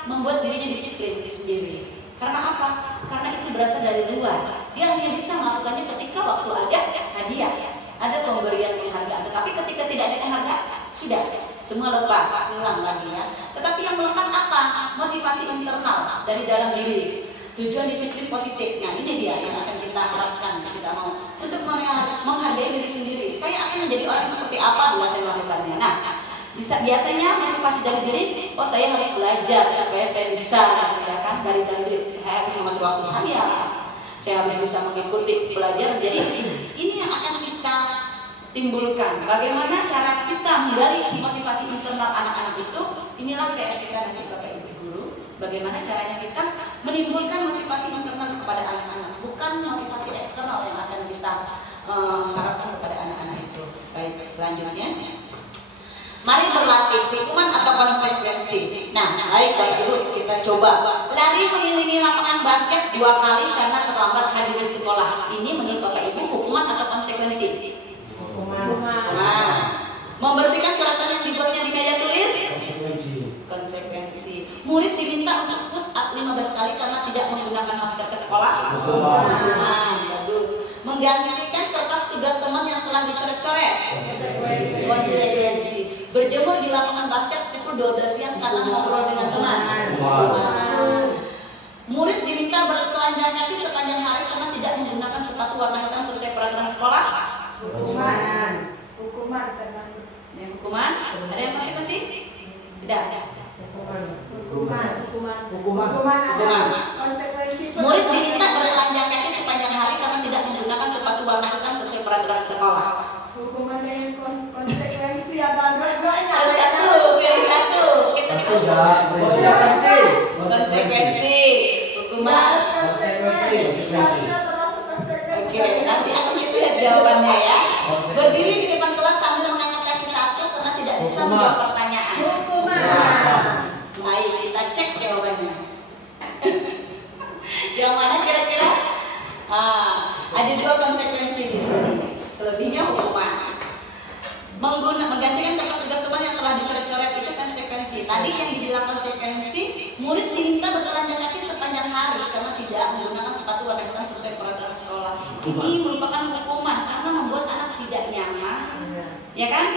membuat dirinya disiplin sendiri. Karena apa? Karena itu berasal dari luar. Dia hanya bisa melakukannya ketika waktu ada hadiah, ada pemberian penghargaan. Tetapi ketika tidak ada penghargaan, sudah semua lepas, hilang lagi ya. Tetapi yang melekat apa? Motivasi internal dari dalam diri. Tujuan disiplin positif. Nah, ini dia yang akan kita harapkan, kita mau untuk menghargai diri sendiri. Saya akan menjadi orang seperti apa bila saya melakukannya. Nah, biasanya motivasi dari diri, oh saya harus belajar supaya saya bisa, ya kan? Dari diri, saya harus mengatur waktu saya harus bisa mengikuti pelajaran. Jadi ini yang akan kita timbulkan. Bagaimana cara kita menggali motivasi internal anak-anak itu? Inilah PR kita nanti Bapak Ibu Guru. Bagaimana caranya kita menimbulkan motivasi internal kepada anak-anak, bukan motivasi eksternal yang akan kita harapkan kepada anak-anak itu. Baik, selanjutnya. Mari berlatih hukuman atau konsekuensi. Nah, baik Bapak Ibu, kita coba. Lari mengelilingi lapangan basket 2 kali karena terlambat hadir di sekolah. Ini menurut Bapak Ibu hukuman atau konsekuensi? Hukuman. Membersihkan coretan yang dibuatnya di meja tulis? Konsekuensi. Murid diminta untuk push up 15 kali karena tidak menggunakan masker ke sekolah? Hukuman. Bagus. Menggantikan kertas tugas teman yang telah dicoret-coret? Konsekuensi. Berjemur di lapangan basket pukul 12 siang karena ngobrol dengan teman. Murid diminta bertelanjang kaki sepanjang hari karena tidak menggunakan sepatu warna hitam sesuai peraturan sekolah. Hukuman termasuk. Hukuman? Ada yang masih kunci? Tidak. Hukuman. Konsekuensi. Murid diminta bertelanjang kaki sepanjang hari karena tidak menggunakan sepatu warna hitam sesuai peraturan sekolah. Hukuman dengan konsekuensi apa? Harus satu, pilih satu. Kita coba. Konsekuensi. Hukuman. Oke, nanti akan kita lihat jawabannya ya. Berdiri di depan kelas sambil mengangkat kaki satu karena tidak bisa menjawab pertanyaan. Baik, kita cek jawabannya. Yang mana kira-kira? Ada 2 konsekuensi di sini. Selebihnya hukuman. Menggantikan kertas tugas teman yang telah dicoret-coret itu konsekuensi. Tadi yang dibilang konsekuensi, murid diminta bertelanjang kaki sepanjang hari karena tidak menggunakan sepatu warna hitam sesuai peraturan sekolah. Ini merupakan hukuman karena membuat anak tidak nyaman, ya kan?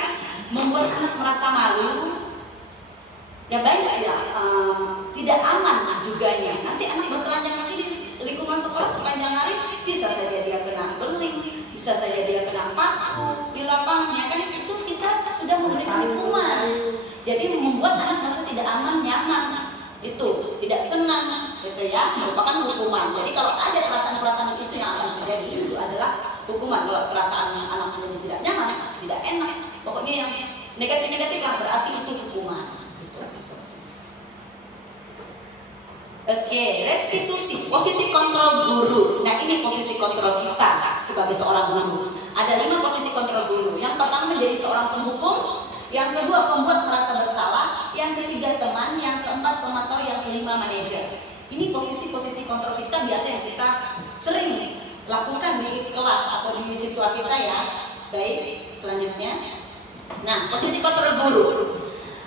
Membuat anak merasa malu. Ya banyak ya, tidak aman juganya. Nanti anak bertelanjang kaki di lingkungan sekolah sepanjang hari, bisa saja dia kena beling, bisa saja dia kena paku di lapangan, ya kan? Itu kita sudah memberikan hukuman. Jadi membuat anak merasa tidak aman, nyaman, itu tidak senang, gitu ya, merupakan hukuman. Jadi kalau ada perasaan-perasaan itu yang akan terjadi, itu adalah hukuman. Kalau perasaan anak menjadi tidak nyaman, tidak enak, pokoknya yang negatif-negatif lah, berarti itu hukuman. Oke, restitusi, posisi kontrol guru. Nah, ini posisi kontrol kita sebagai seorang guru. Ada 5 posisi kontrol guru. Yang pertama menjadi seorang penghukum, yang kedua pembuat merasa bersalah, yang ketiga teman, yang keempat pemantau, yang kelima manajer. Ini posisi-posisi kontrol kita biasa yang kita sering lakukan di kelas atau di siswa kita ya. Baik, selanjutnya. Nah, posisi kontrol guru.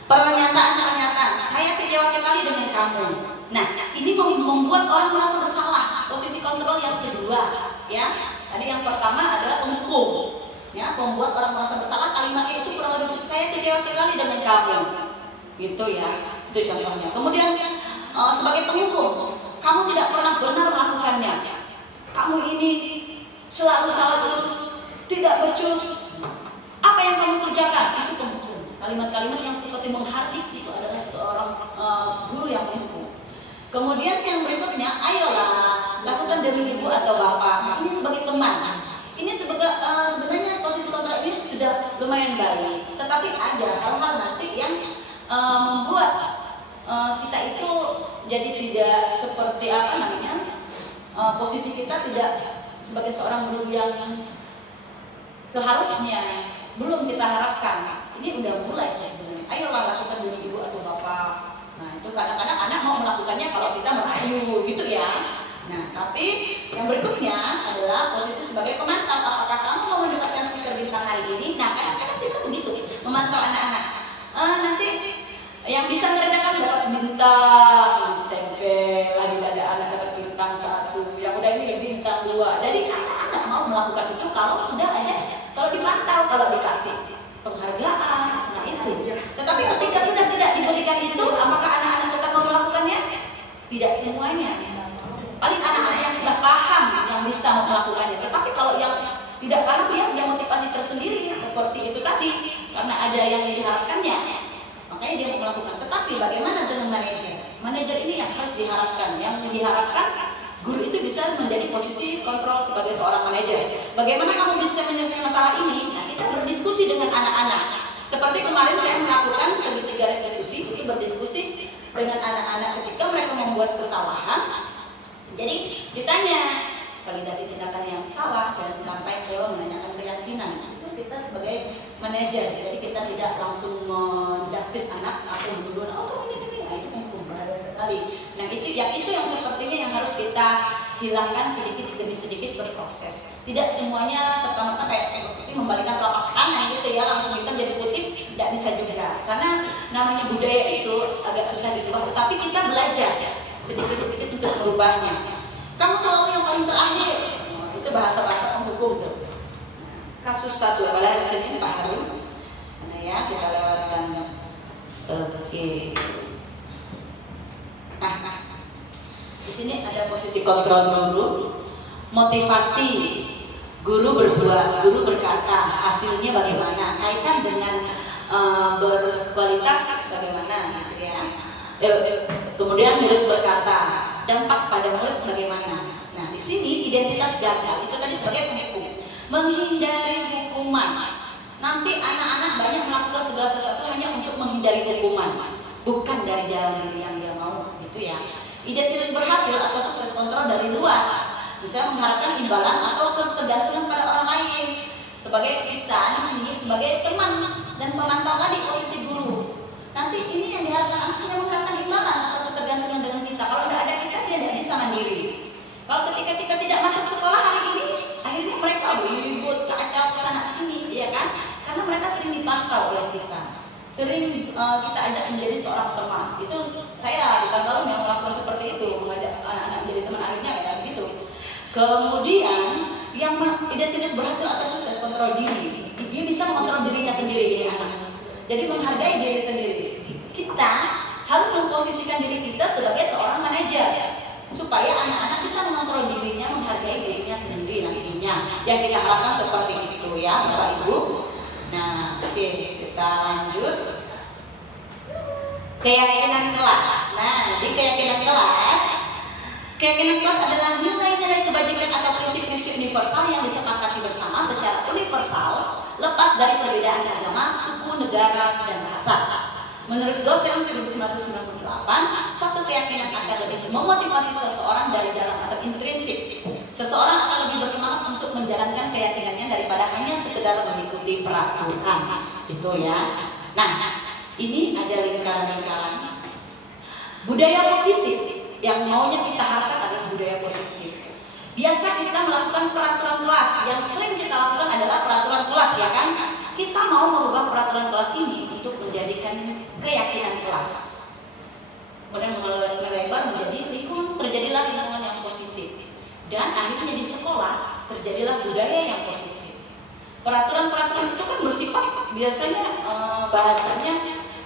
Pernyataan-pernyataan, saya kecewa sekali dengan kamu. Nah, ini membuat orang merasa bersalah. Posisi kontrol yang kedua, ya. Tadi yang pertama adalah penghukum, ya, membuat orang merasa bersalah. Kalimatnya itu kurang lebih, saya kecewa sekali dengan kamu, gitu ya. Itu contohnya. Kemudian sebagai penghukum, kamu tidak pernah benar melakukannya. Kamu ini selalu salah terus, tidak becus. Apa yang kamu kerjakan? Itu penghukum. Kalimat-kalimat yang seperti menghardik itu adalah guru yang mendukung. Kemudian yang berikutnya, ayolah lakukan demi ibu atau bapak. Ini sebagai teman. Ini sebenarnya posisi kontrol ini sudah lumayan baik. Tetapi ada hal-hal nanti yang membuat kita itu jadi tidak seperti posisi kita tidak sebagai seorang guru yang seharusnya belum kita harapkan. Ini udah mulai sebenarnya. Ayolah lakukan demi ibu atau bapak. Nah itu kadang-kadang anak mau melakukannya kalau kita merayu gitu ya. Nah tapi yang berikutnya adalah posisi sebagai pemantau. Apakah kamu mau mendapatkan stiker bintang hari ini? Nah kadang-kadang kita begitu memantau anak-anak. Nanti yang bisa ngerjakan dapat bintang, tempel lagi dada anak dapat bintang 1, yang udah ini bintang 2. Jadi anak-anak mau melakukan itu kalau sudah ada, kalau dipantau, kalau dikasih penghargaan, nah itu. Tetapi ketika sudah tidak diberikan itu, apakah anak-anak tetap mau melakukannya? Tidak semuanya. Paling anak-anak yang sudah paham yang bisa melakukannya. Tetapi kalau yang tidak paham, dia punya motivasi tersendiri seperti itu tadi, karena ada yang diharapkannya. Makanya dia mau melakukan. Tetapi bagaimana dengan manajer? Manajer ini yang harus diharapkan. Yang diharapkan guru itu bisa menjadi posisi kontrol sebagai seorang manajer. Bagaimana kamu bisa menyelesaikan masalah ini? Nah, kita berdiskusi dengan anak-anak. Seperti kemarin saya melakukan segitiga restitusi, jadi berdiskusi dengan anak-anak ketika mereka membuat kesalahan. Jadi ditanya validasi tindakan yang salah dan sampai ke menanyakan keyakinan. Kita sebagai manajer, jadi kita tidak langsung menjustice anak atau menuduh, oh kamu ini, nah, itu hukum berbahaya sekali. Nah itu yang sepertinya yang harus kita hilangkan sedikit demi sedikit berproses. Tidak semuanya serta-merta kayak seperti membalikkan telapak tangan gitu ya, langsung hitam jadi putih, tidak bisa juga. Karena namanya budaya itu agak susah dirubah, tetapi kita belajar sedikit-sedikit untuk merubahnya. Kamu selalu yang paling terakhir, itu bahasa-bahasa penghukum tuh. Kasus 1 pada hari Senin Pak Harun, karena ya kita lewatkan. Oke. Nah, di sini ada posisi kontrol guru, motivasi guru berkata hasilnya bagaimana, kaitan dengan berkualitas bagaimana gitu ya. Kemudian murid berkata, dampak pada murid bagaimana. Nah, di sini identitas gagal itu tadi sebagai penghukum. Menghindari hukuman. Nanti anak-anak banyak melakukan segala sesuatu hanya untuk menghindari hukuman, bukan dari dalam diri yang dia mau, gitu ya. Identitas berhasil atau sukses kontrol dari luar, bisa mengharapkan imbalan atau ketergantungan pada orang lain. Sebagai kita di sini sebagai teman dan pemantau tadi posisi guru. Nanti ini yang diharapkan anak hanya mengharapkan imbalan atau ketergantungan dengan kita. Kalau tidak ada kita, dia tidak bisa mandiri. Kalau ketika kita tidak masuk sekolah hari ini, akhirnya mereka ribut, kacau kesana sini, ya kan? Karena mereka sering dipantau oleh kita, sering kita ajak menjadi seorang teman. Itu saya di tahun lalu yang melakukan seperti itu, mengajak anak-anak menjadi teman, akhirnya ya gitu. Kemudian yang identitas berhasil atau sukses kontrol diri, dia bisa mengontrol dirinya sendiri ini anak. Jadi menghargai diri sendiri. Kita harus memposisikan diri kita sebagai seorang manajer, supaya anak-anak bisa mengontrol dirinya, menghargai dirinya sendiri nantinya. Yang kita harapkan seperti itu ya Bapak Ibu. Nah, oke, kita lanjut. Keyakinan kelas. Nah, di keyakinan kelas adalah nilai-nilai kebajikan atau prinsip-prinsip universal yang disepakati bersama secara universal, lepas dari perbedaan agama, suku, negara, dan bahasa. Menurut dosen 1998, suatu keyakinan akan lebih memotivasi seseorang dari dalam atau intrinsik. Seseorang akan lebih bersemangat untuk menjalankan keyakinannya daripada hanya sekedar mengikuti peraturan. Itu ya. Nah, ini ada lingkaran-lingkaran. Budaya positif yang maunya kita harapkan adalah budaya positif. Biasa kita melakukan peraturan kelas. Yang sering kita lakukan adalah peraturan kelas, ya kan? Kita mau merubah peraturan kelas ini untuk menjadikan keyakinan kelas. Kemudian melebar menjadi lingkungan, terjadilah lingkungan yang positif. Dan akhirnya di sekolah terjadilah budaya yang positif. Peraturan-peraturan itu kan bersifat biasanya bahasanya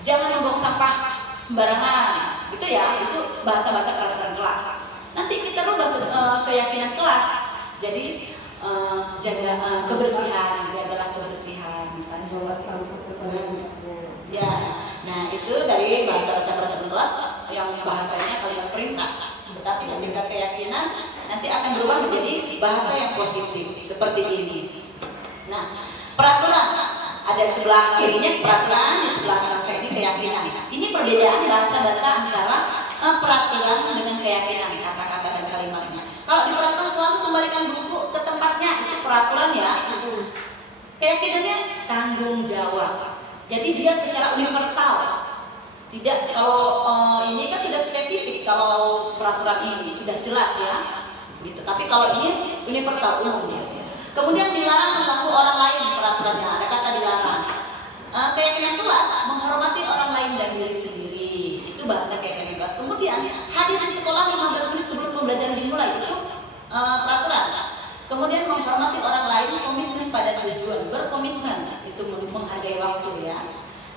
jangan membuang sampah sembarangan, gitu ya. Itu bahasa-bahasa peraturan kelas. Nanti kita rubah keyakinan kelas. Jadi jaga kebersihan, jagalah kebersihan, misalnya seperti itu. Ya, nah itu dari bahasa-bahasa peraturan kelas. yang bahasanya kalimat perintah. Tetapi ketika keyakinan nanti akan berubah menjadi bahasa yang positif seperti ini. Nah, peraturan ada sebelah kirinya peraturan, di sebelah kanan saya ini keyakinan. Ini perbedaan bahasa-bahasa antara peraturan dengan keyakinan, kata-kata dan kalimatnya. Kalau di peraturan selalu kembalikan buku ke tempatnya, itu peraturan ya. Keyakinannya tanggung jawab. Jadi dia secara universal. Tidak, kalau ini kan sudah spesifik, kalau peraturan ini sudah jelas ya, gitu. Tapi kalau ini universal umum ya. Kemudian dilarang mengganggu orang lain peraturannya, ada kata dilarang. Keyakinan kelas menghormati orang lain dan diri sendiri, itu bahasa keyakinan kelas. Kemudian hadir di sekolah 15 menit sebelum pembelajaran dimulai, itu peraturan. Kemudian menghormati orang lain, komitmen pada tujuan, berkomitmen, itu menghargai waktu ya.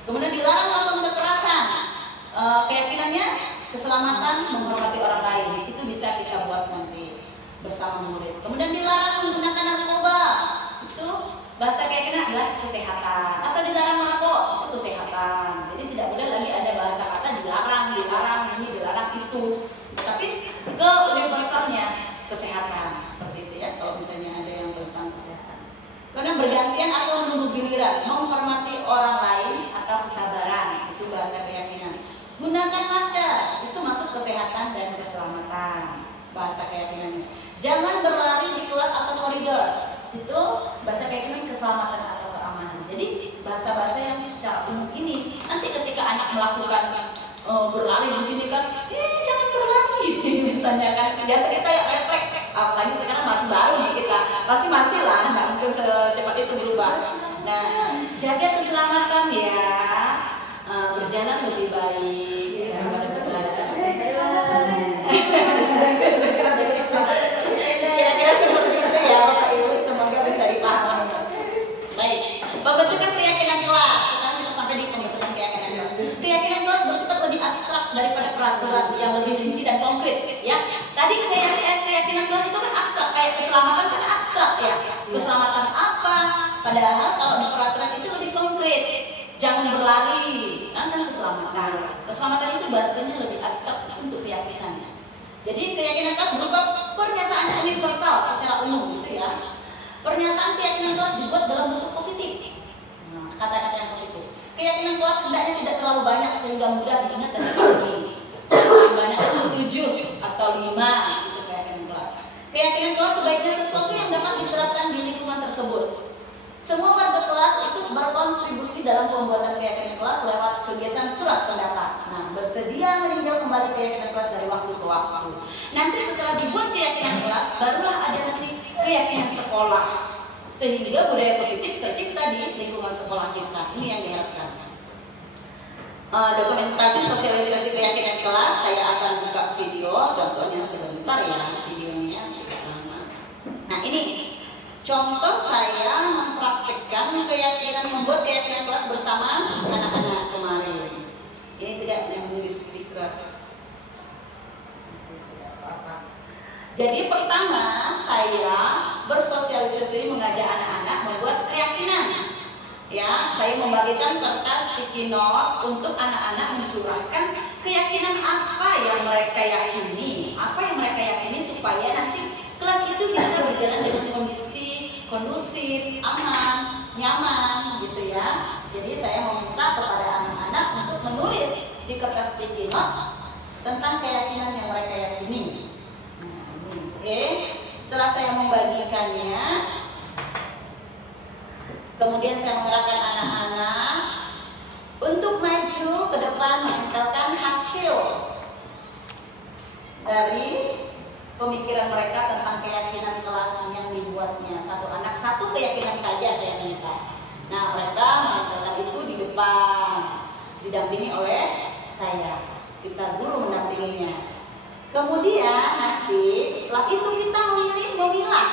Kemudian dilarang melakukan kekerasan. Keyakinannya keselamatan, menghormati orang lain. Itu bisa kita buat nanti bersama murid. Kemudian dilarang menggunakan narkoba. Itu bahasa keyakinan adalah kesehatan. Atau dilarang merokok, itu kesehatan. Jadi tidak boleh lagi ada bahasa kata dilarang, ini, dilarang itu. Tapi ke universalnya kesehatan. Seperti itu ya, kalau misalnya ada yang tentang kesehatan. Kemudian bergantian atau menunggu giliran, menghormati orang lain atau kesabaran, itu bahasa keyakinan. Gunakan masker, itu masuk kesehatan dan keselamatan, bahasa keyakinannya. Jangan berlari di kelas atau koridor, itu bahasa keyakinan keselamatan atau keamanan. Jadi bahasa-bahasa yang secara umum ini, nanti ketika anak melakukan berlari di sini kan, jangan berlari, misalnya kan. Biasa kita ya refleks. Apalagi sekarang masih baru nih kita, pasti masih lah, nggak mungkin secepat itu berubah. Nah, jaga keselamatan ya, berjalan lebih baik daripada berlari. Kira-kira seperti itu ya Bapak Ibu, semoga bisa dipahami. Baik, pembentukan keyakinan kelas. Sekarang kita sampai di pembentukan keyakinan kelas. Keyakinan kelas bersifat lebih abstrak daripada peraturan yang lebih rinci dan konkret ya. Tadi keyakinan kelas itu kan abstrak, kayak keselamatan kan abstrak ya. Keselamatan apa? Padahal kalau di peraturan itu lebih konkret. Jangan berlari, kan keselamatan. Keselamatan itu bahasanya lebih abstrak untuk keyakinan. Jadi keyakinan kelas berupa pernyataan universal secara umum gitu ya. Pernyataan keyakinan kelas dibuat dalam bentuk positif. Nah, kata-kata yang positif. Keyakinan kelas hendaknya tidak terlalu banyak sehingga mudah diingat dan dipahami. Banyak itu 7 atau 5 itu keyakinan kelas. Keyakinan kelas sebaiknya sesuatu yang dapat diterapkan di lingkungan tersebut. Semua warga kelas ikut berkontribusi dalam pembuatan keyakinan kelas lewat kegiatan surat pendapat. Nah, bersedia meninjau kembali keyakinan kelas dari waktu ke waktu. Nanti setelah dibuat keyakinan kelas, barulah ada nanti keyakinan sekolah. Sehingga budaya positif tercipta di lingkungan sekolah kita. Ini yang diharapkan. Dokumentasi sosialisasi keyakinan kelas, saya akan buka video, contohnya sebentar ya, videonya tidak lama. Nah ini contoh saya mempraktikkan keyakinan, membuat keyakinan kelas bersama anak-anak kemarin. Ini tidak yang menulis speaker. Jadi pertama saya bersosialisasi mengajak anak-anak membuat keyakinan. Ya, saya membagikan kertas sticky note untuk anak-anak mencurahkan keyakinan apa yang mereka yakini, supaya nanti kelas itu bisa berjalan dengan kondisi kondusif, aman, nyaman, gitu ya. Jadi saya meminta kepada anak-anak untuk menulis di kertas sticky note tentang keyakinan yang mereka yakini. Oke, setelah saya membagikannya, kemudian saya mengerahkan anak-anak untuk maju ke depan menempelkan hasil dari pemikiran mereka tentang keyakinan kelas yang dibuatnya. Satu anak satu keyakinan saja saya minta. Nah, mereka menempelkan itu di depan, didampingi oleh saya. Kita guru mendampinginya. Kemudian nanti setelah itu kita memilah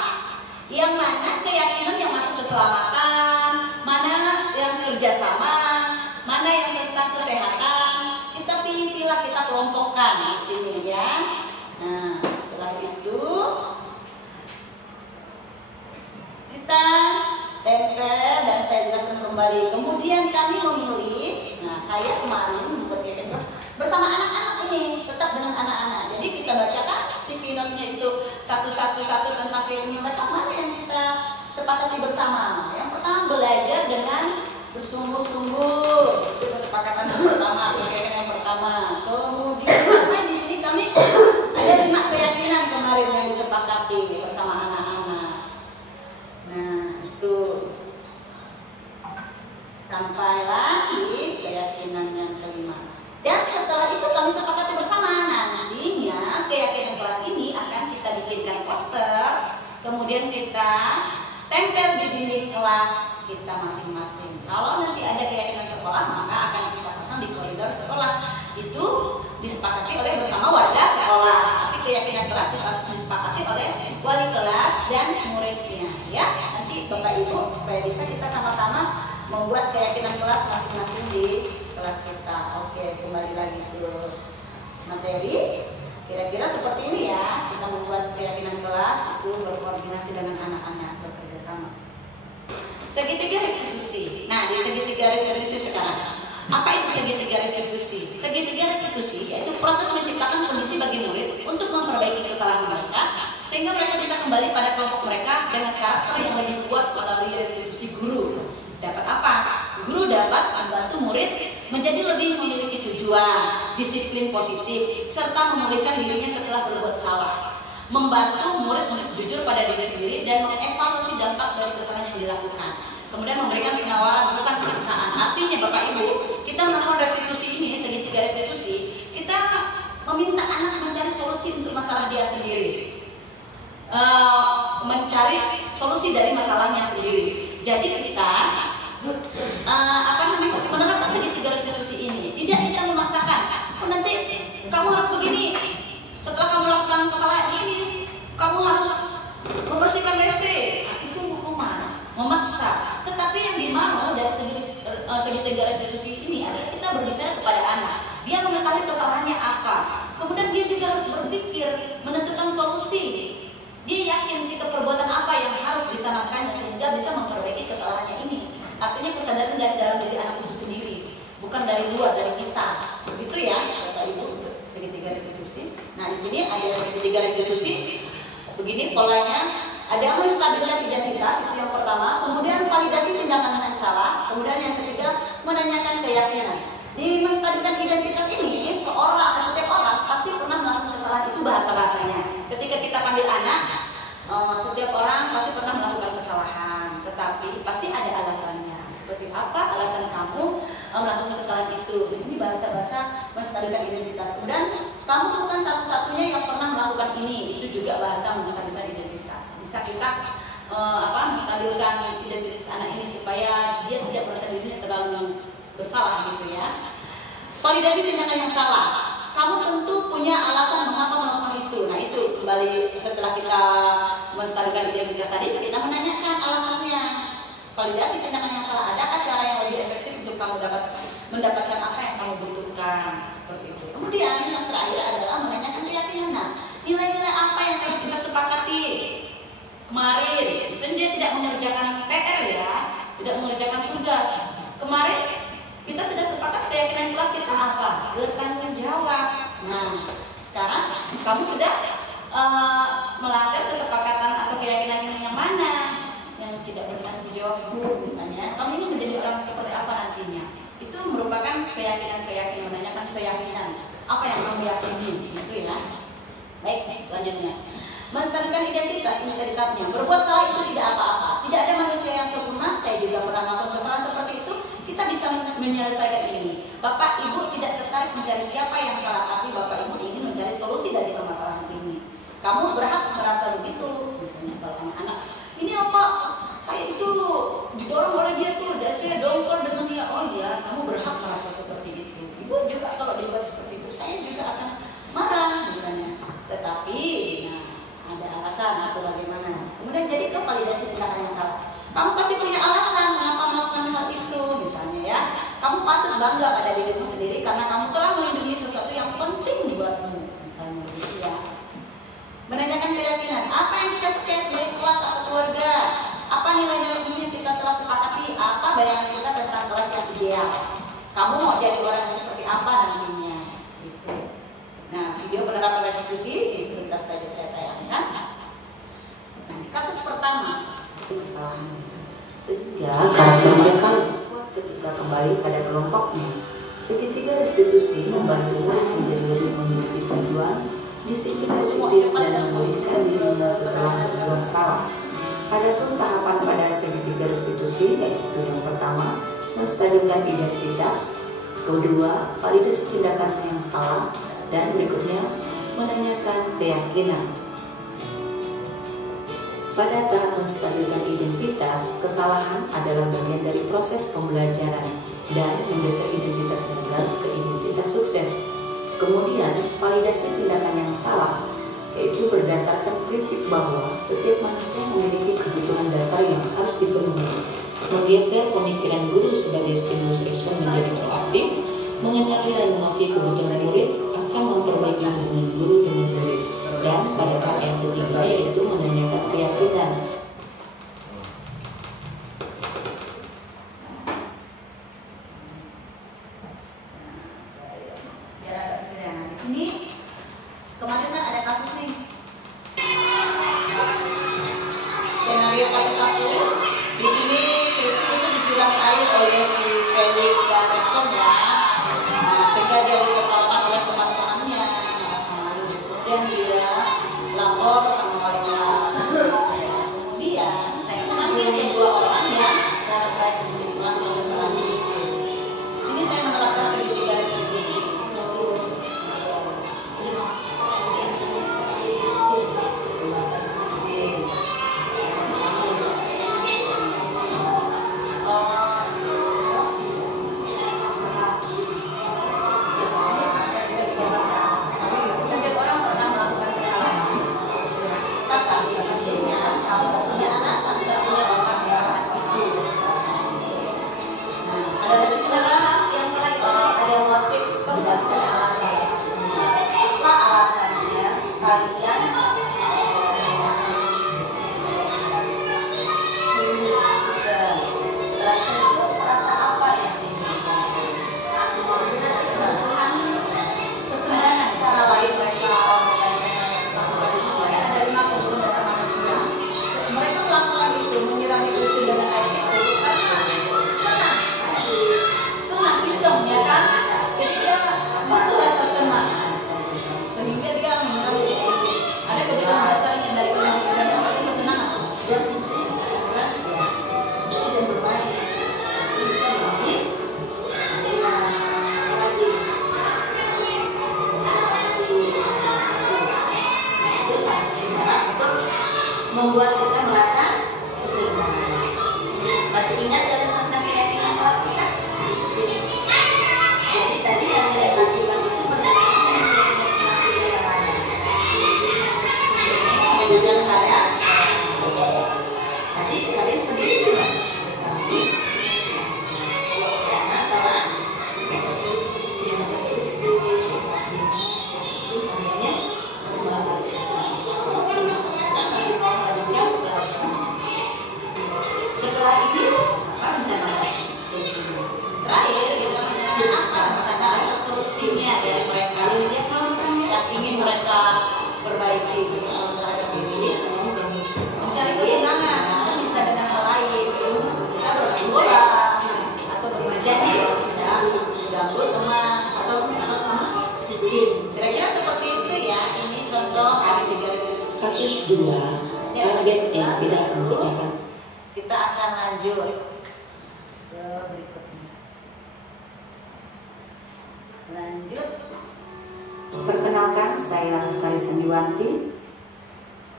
yang mana keyakinan yang masuk keselamatan, mana yang kerjasama, mana yang tentang kesehatan. Kita pilih-pilih, kita kelompokkan di sini ya. Nah, setelah itu kita tempel dan saya jelaskan kembali. Kemudian kami memilih. Nah, saya kemarin membuat keyakinan bersama anak-anak ini, tetap dengan anak-anak. Jadi kita bacakan sticky note-nya itu satu-satu tentang keyakinan mereka, mana yang kita sepakati bersama. Yang pertama, belajar dengan bersungguh-sungguh, itu kesepakatan yang pertama, keyakinan yang pertama. Kemudian sampai di sini kami ada 5 keyakinan kemarin yang disepakati bersama anak-anak. Nah, itu sampailah di keyakinan yang kelima. Dan setelah itu kami sepakati bersama, nantinya keyakinan kelas ini akan kita bikinkan poster, kemudian kita tempel di dinding kelas kita masing-masing. Kalau nanti ada keyakinan sekolah, maka akan kita pasang di koridor sekolah. Itu disepakati oleh bersama warga sekolah. Tapi keyakinan kelas disepakati oleh wali kelas dan muridnya. Ya, nanti Bapak Ibu supaya bisa kita sama-sama membuat keyakinan kelas masing-masing di kelas kita. Oke, kembali lagi ke materi. Kira-kira seperti ini ya, kita membuat keyakinan kelas itu berkoordinasi dengan anak-anak, bekerja sama. Segitiga restitusi. Nah, di segitiga restitusi sekarang, apa itu segitiga restitusi? Segitiga restitusi yaitu proses menciptakan kondisi bagi murid untuk memperbaiki kesalahan mereka sehingga mereka bisa kembali pada kelompok mereka dengan karakter yang lebih kuat melalui restitusi guru. Dapat apa? Guru dapat membantu murid menjadi lebih memiliki tujuan, disiplin positif, serta memulihkan dirinya setelah berbuat salah. Membantu murid untuk jujur pada diri sendiri dan mengevaluasi dampak dari kesalahan yang dilakukan. Kemudian memberikan penawaran, bukan siksaan. Artinya Bapak Ibu, kita melakukan restitusi ini, segitiga restitusi, kita meminta anak mencari solusi untuk masalah dia sendiri. Mencari solusi dari masalahnya sendiri. Jadi kita menerapkan segitiga restitusi ini. Tidak kita memaksakan. Oh, nanti kamu harus begini. Setelah kamu melakukan kesalahan ini, kamu harus membersihkan WC. Nah, itu hukuman, memaksa. Tetapi yang dimau dari segitiga restitusi ini adalah kita berbicara kepada anak. Dia mengetahui kesalahannya apa. Kemudian dia juga harus berpikir, menentukan solusi. Dia yakin sikap perbuatan apa yang harus ditanamkannya sehingga bisa memperbaiki kesalahannya ini. Artinya kesadaran dari dalam diri anak itu sendiri, bukan dari luar, dari kita. Begitu ya, Bapak Ibu, untuk segitiga restitusi. Nah, di sini ada segitiga restitusi. Begini polanya. Ada menstabilkan identitas, itu yang pertama. Kemudian validasi tindakan yang salah. Kemudian yang ketiga, menanyakan keyakinan. Di menstabilkan identitas ini, setiap orang pasti pernah melakukan kesalahan. Itu bahasa-bahasanya. Ketika kita panggil anak, setiap orang pasti pernah melakukan kesalahan, tetapi pasti ada alasannya. Seperti apa alasan kamu melakukan kesalahan itu? Ini bahasa-bahasa menstabilkan identitas. Kemudian kamu bukan satu-satunya yang pernah melakukan ini. Itu juga bahasa menstabilkan identitas. Bisa kita menstabilkan identitas anak ini supaya dia tidak merasa dirinya terlalu bersalah gitu ya. Validasi tindakan yang salah. Kamu tentu punya alasan mengapa melakukan itu. Nah, itu kembali setelah kita menstabilkan identitas tadi, kita menanyakan alasannya. Validasi tindakan yang salah. Adakah cara yang lebih efektif untuk kamu mendapatkan apa yang kamu butuhkan? Seperti itu. Kemudian yang terakhir adalah menanyakan keyakinan. Nah, nilai-nilai apa yang harus kita sepakati kemarin? Misalnya dia tidak mengerjakan PR ya, tidak mengerjakan tugas. Kemarin kita sudah sepakat keyakinan kelas kita apa? Bertanggung jawab. Nah, sekarang kamu sudah melanggar kesepakatan atau keyakinan yang mana? Yang tidak bertanggung jawab, misalnya. Kamu ini menjadi orang seperti apa nantinya? Itu merupakan keyakinan, menanyakan keyakinan. Apa yang kamu yakini? Itu ya. Baik, selanjutnya. Menstabilkan identitas, ini tadi tahapnya. Berbuat salah itu tidak apa-apa. Tidak ada manusia yang sempurna. Saya juga pernah melakukan kesalahan seperti itu. Kita bisa menyelesaikan ini. Bapak Ibu tidak tertarik mencari siapa yang salah, tapi Bapak Ibu ingin mencari solusi dari permasalahan ini. Kamu berhak merasa begitu. Misalnya kalau anak-anak, ini apa? Saya itu didorong oleh dia tuh, dan saya dongkol dengan dia. Oh iya, kamu berhak merasa seperti itu. Ibu juga kalau dibuat seperti itu, saya juga akan marah misalnya. Tetapi, ada alasan atau bagaimana. Kemudian jadi validasi tindakan yang salah. Kamu pasti punya alasan mengapa melakukan hal itu, misalnya ya. Kamu patut bangga pada dirimu sendiri karena kamu telah melindungi sesuatu yang penting buatmu, misalnya begitu ya. Menanyakan keyakinan, apa yang kita percaya sebagai kelas atau keluarga? Apa nilai-nilai umum yang kita telah sepakati? Apa bayangan kita tentang kelas yang ideal? Kamu mau jadi orang yang seperti apa nantinya? penerapan restitusi ini sebentar saja saya tayangkan. Nah, kasus pertama kesalahan sehingga karakter mereka kuat ketika kembali pada kelompoknya. Segitiga restitusi membantu murid menjadi lebih memiliki tujuan, disiplin positif dan memulihkan dirinya setelah berbuat salah. Adapun tahapan pada segitiga restitusi yaitu yang pertama, menstabilkan identitas, kedua, validasi tindakan yang salah, dan berikutnya menanyakan keyakinan. Pada tahap menstabilkan identitas, kesalahan adalah bagian dari proses pembelajaran dan menggeser identitas gagal ke identitas sukses. Kemudian, validasi tindakan yang salah, yaitu berdasarkan prinsip bahwa setiap manusia memiliki kebutuhan dasar yang harus dipenuhi. Menggeser pemikiran guru sebagai stimulus respon menjadi proaktif, mengenali dan mengakui kebutuhan murid akan memperbaiki hubungan guru dengan murid. Dan pada tahap yang ketiga yaitu menanyakan keyakinan. di sini kemarin kan ada kasus nih. Skenario kasus 1 di sini Kristi itu disirami air oleh si Felix dan Rexon ya. Nah, sehingga dia ditetapkan oleh teman-temannya. Kemudian dia lapor sama wali kelas. Kemudian saya memanggil yang 2 orang yang melakukan kesalahan. Di sini saya menerapkan segitiga restitusi. Membuat kita merasa keseimbangan. Masih ingat kalian tentang keyakinan kelas kita? Jadi tadi yang tidak lakukan itu berdasarkan yang ada. Menunjukkan pada tadi kalian berdiri dengan sesuatu. Karena kalau setelah ini apa rencana terakhir kita menanyakan apa rencana atau solusinya dari mereka yang ingin mereka perbaiki terhadap diri, mencari kesenangan. Itu bisa dengan hal lain, bisa bermain bola atau berjanji ya, ganggu teman atau sama. Kira-kira seperti itu ya. Ini contoh segitiga restitusi. Kasus 2, target yang tidak mengerjakan. Kita akan lanjut ke berikutnya. Lanjut. Perkenalkan, saya Lestari Sanjuwanti.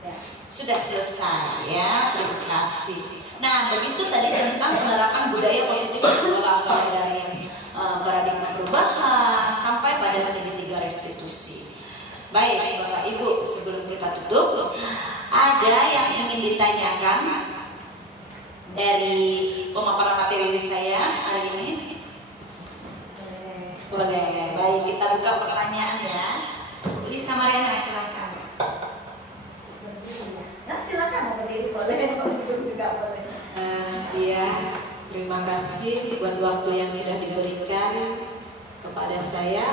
Ya, sudah selesai ya. Terima kasih. Nah, begitu tadi tentang penerapan budaya positif di sekolah, mulai dari paradigma perubahan sampai pada segitiga restitusi. Baik, Bapak Ibu, sebelum kita tutup, ada yang ingin ditanyakan dari pemaparan materi saya hari ini? Boleh. Baik, kita buka pertanyaan ya. Lisa Mariana, silakan. Nah, silakan mau berdiri boleh, mau duduk juga boleh. Iya, terima kasih buat waktu yang sudah diberikan kepada saya.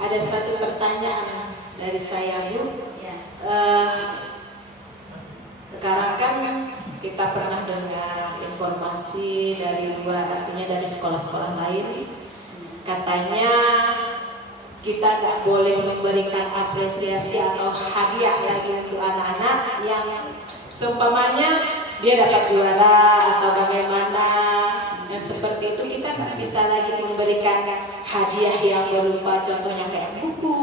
Ada satu pertanyaan dari saya Bu. Sekarang kan kita pernah dengar informasi dari luar, artinya dari sekolah-sekolah lain, katanya kita tidak boleh memberikan apresiasi atau hadiah lagi untuk anak-anak yang seumpamanya dia dapat juara atau bagaimana yang seperti itu. Kita nggak bisa lagi memberikan hadiah yang berupa contohnya kayak buku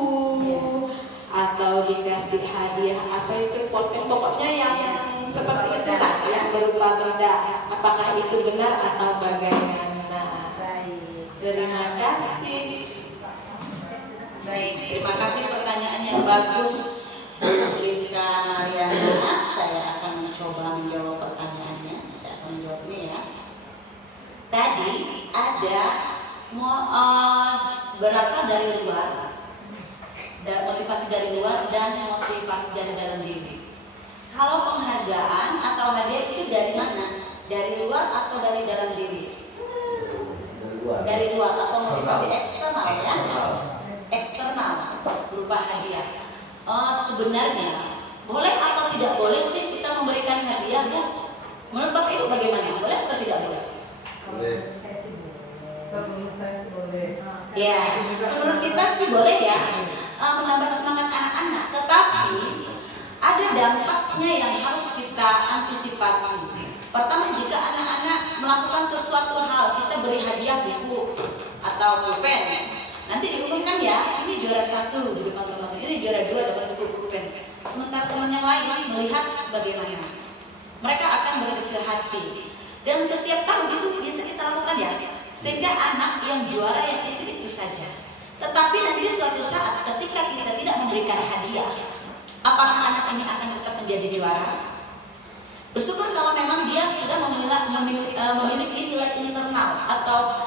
atau dikasih hadiah apa itu pulpen, pokoknya yang seperti itu lah, yang berupa benda. Apakah itu benar atau bagaimana? Terima kasih. Baik, terima kasih pertanyaan yang bagus, Lisa Mariana. Saya akan mencoba menjawab pertanyaannya. Saya akan menjawabnya ya. Tadi ada berasal dari luar, motivasi dari luar dan motivasi dari dalam diri. Kalau penghargaan atau hadiah itu dari mana? Dari luar atau dari dalam diri? Dari luar atau motivasi eksternal ya? Eksternal berupa hadiah. Sebenarnya boleh atau tidak boleh sih kita memberikan hadiah Bu? Menurut Bapak Ibu bagaimana? Boleh atau tidak boleh? Boleh. Ya, menurut kita sih boleh ya, menambah semangat anak-anak. Tetapi ada dampaknya yang harus kita antisipasi. Pertama, jika anak-anak melakukan sesuatu hal, kita beri hadiah buku atau pulpen. Nanti diumumkan ya, ini juara 1 di depan teman, ini juara 2 dapat buku pulpen. Sementara teman yang lain melihat bagaimana, mereka akan berkecil hati. Dan setiap tahun itu biasa kita lakukan ya, sehingga anak yang juara yang itu saja. Tetapi nanti suatu saat ketika kita tidak memberikan hadiah, apakah anak ini akan tetap menjadi juara? Bersyukur kalau memang dia sudah memiliki nilai internal atau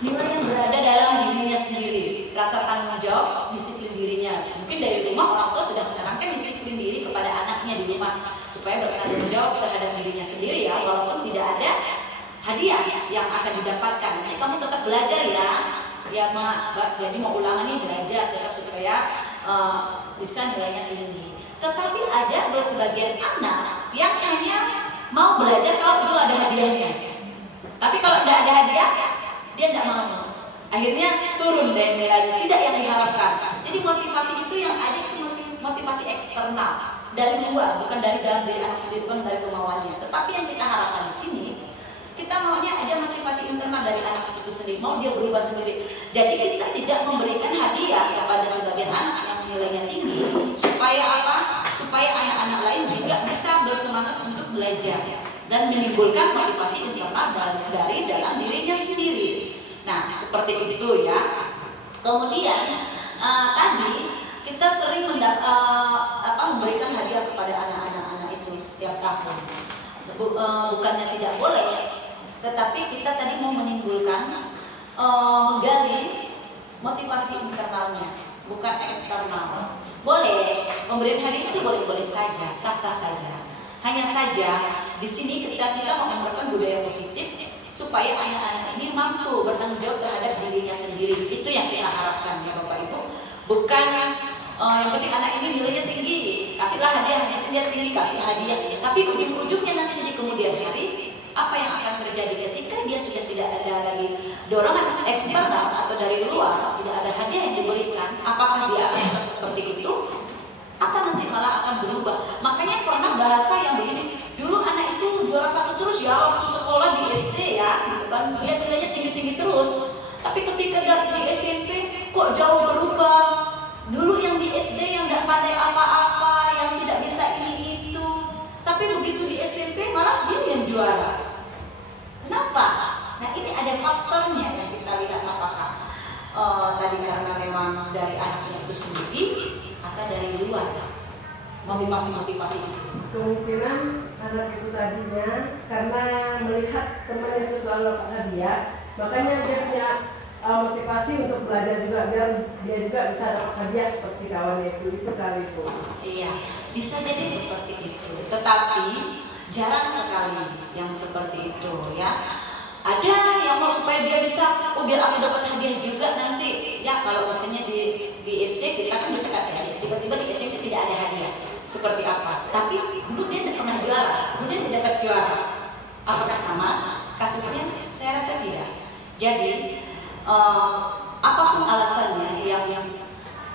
nilai yang berada dalam dirinya sendiri, rasa tanggung jawab, disiplin dirinya. Mungkin dari rumah orang tua sudah menanamkan disiplin diri kepada anaknya di rumah supaya bertanggung jawab terhadap dirinya sendiri ya, walaupun tidak ada hadiah yang akan didapatkan. Nanti kamu tetap belajar ya Mak, jadi mau ulangan nih, belajar tetap supaya bisa nilainya tinggi. Tetapi ada sebagian anak yang hanya mau belajar kalau itu ada hadiahnya. Tapi kalau tidak ada hadiah, dia tidak mau. Akhirnya turun dari nilainya, tidak yang diharapkan. Jadi motivasi itu yang ada itu motivasi eksternal dari luar, bukan dari dalam diri anak sendiri, bukan dari kemauannya. Tetapi yang kita harapkan di sini, kita maunya ada motivasi internal dari anak itu sendiri, mau dia berubah sendiri. Jadi kita tidak memberikan hadiah kepada sebagian anak yang nilainya tinggi, supaya apa? Supaya anak-anak lain juga bisa bersemangat untuk belajar dan menimbulkan motivasi internal dari dalam dirinya sendiri. Nah, seperti itu ya. Kemudian tadi kita sering memberikan hadiah kepada anak-anak itu setiap tahun. Bukannya tidak boleh, tetapi kita tadi mau menimbulkan, menggali motivasi internalnya, bukan eksternal. Boleh memberikan hadiah itu boleh-boleh saja, sah-sah saja. Hanya saja di sini kita mau menerapkan budaya positif supaya anak-anak ini mampu bertanggung jawab terhadap dirinya sendiri. Itu yang kita harapkan ya Bapak Ibu. Bukan yang penting anak ini nilainya tinggi, kasihlah hadiah, dia tinggi, kasih hadiah. Tapi ujung-ujungnya nanti di kemudian hari, apa yang akan terjadi ketika dia sudah tidak ada lagi dorongan eksternal atau dari luar, tidak ada hadiah yang diberikan, apakah dia akan tetap seperti itu? Atau nanti malah akan berubah. Makanya pernah bahasa yang begini, dulu anak itu juara 1 terus ya waktu sekolah di SD ya, gitu kan, dia nilainya tinggi-tinggi terus. Tapi ketika di SMP kok jauh berubah. Dulu yang di SD yang nggak pandai apa-apa, yang tidak bisa ini itu, tapi begitu di SMP malah dia yang juara. Kenapa? Nah ini ada faktornya yang kita lihat, apakah tadi karena memang dari anaknya itu sendiri atau dari luar motivasi-motivasi itu. Kemungkinan anak itu tadinya karena melihat temannya itu selalu dapat hadiah, makanya dia punya motivasi untuk belajar juga biar dia juga bisa dapat hadiah seperti kawannya itu kali itu. Iya, bisa jadi seperti itu. Tetapi jarang sekali yang seperti itu ya. Ada yang mau supaya dia bisa, biar aku dapat hadiah juga nanti. Ya kalau misalnya di SD kita kan bisa kasih hadiah, tiba-tiba di SMP tidak ada hadiah. Seperti apa? Tapi dulu dia tidak pernah juara, kemudian dia dapat juara. Apakah sama kasusnya? Saya rasa tidak. Jadi apapun alasannya, yang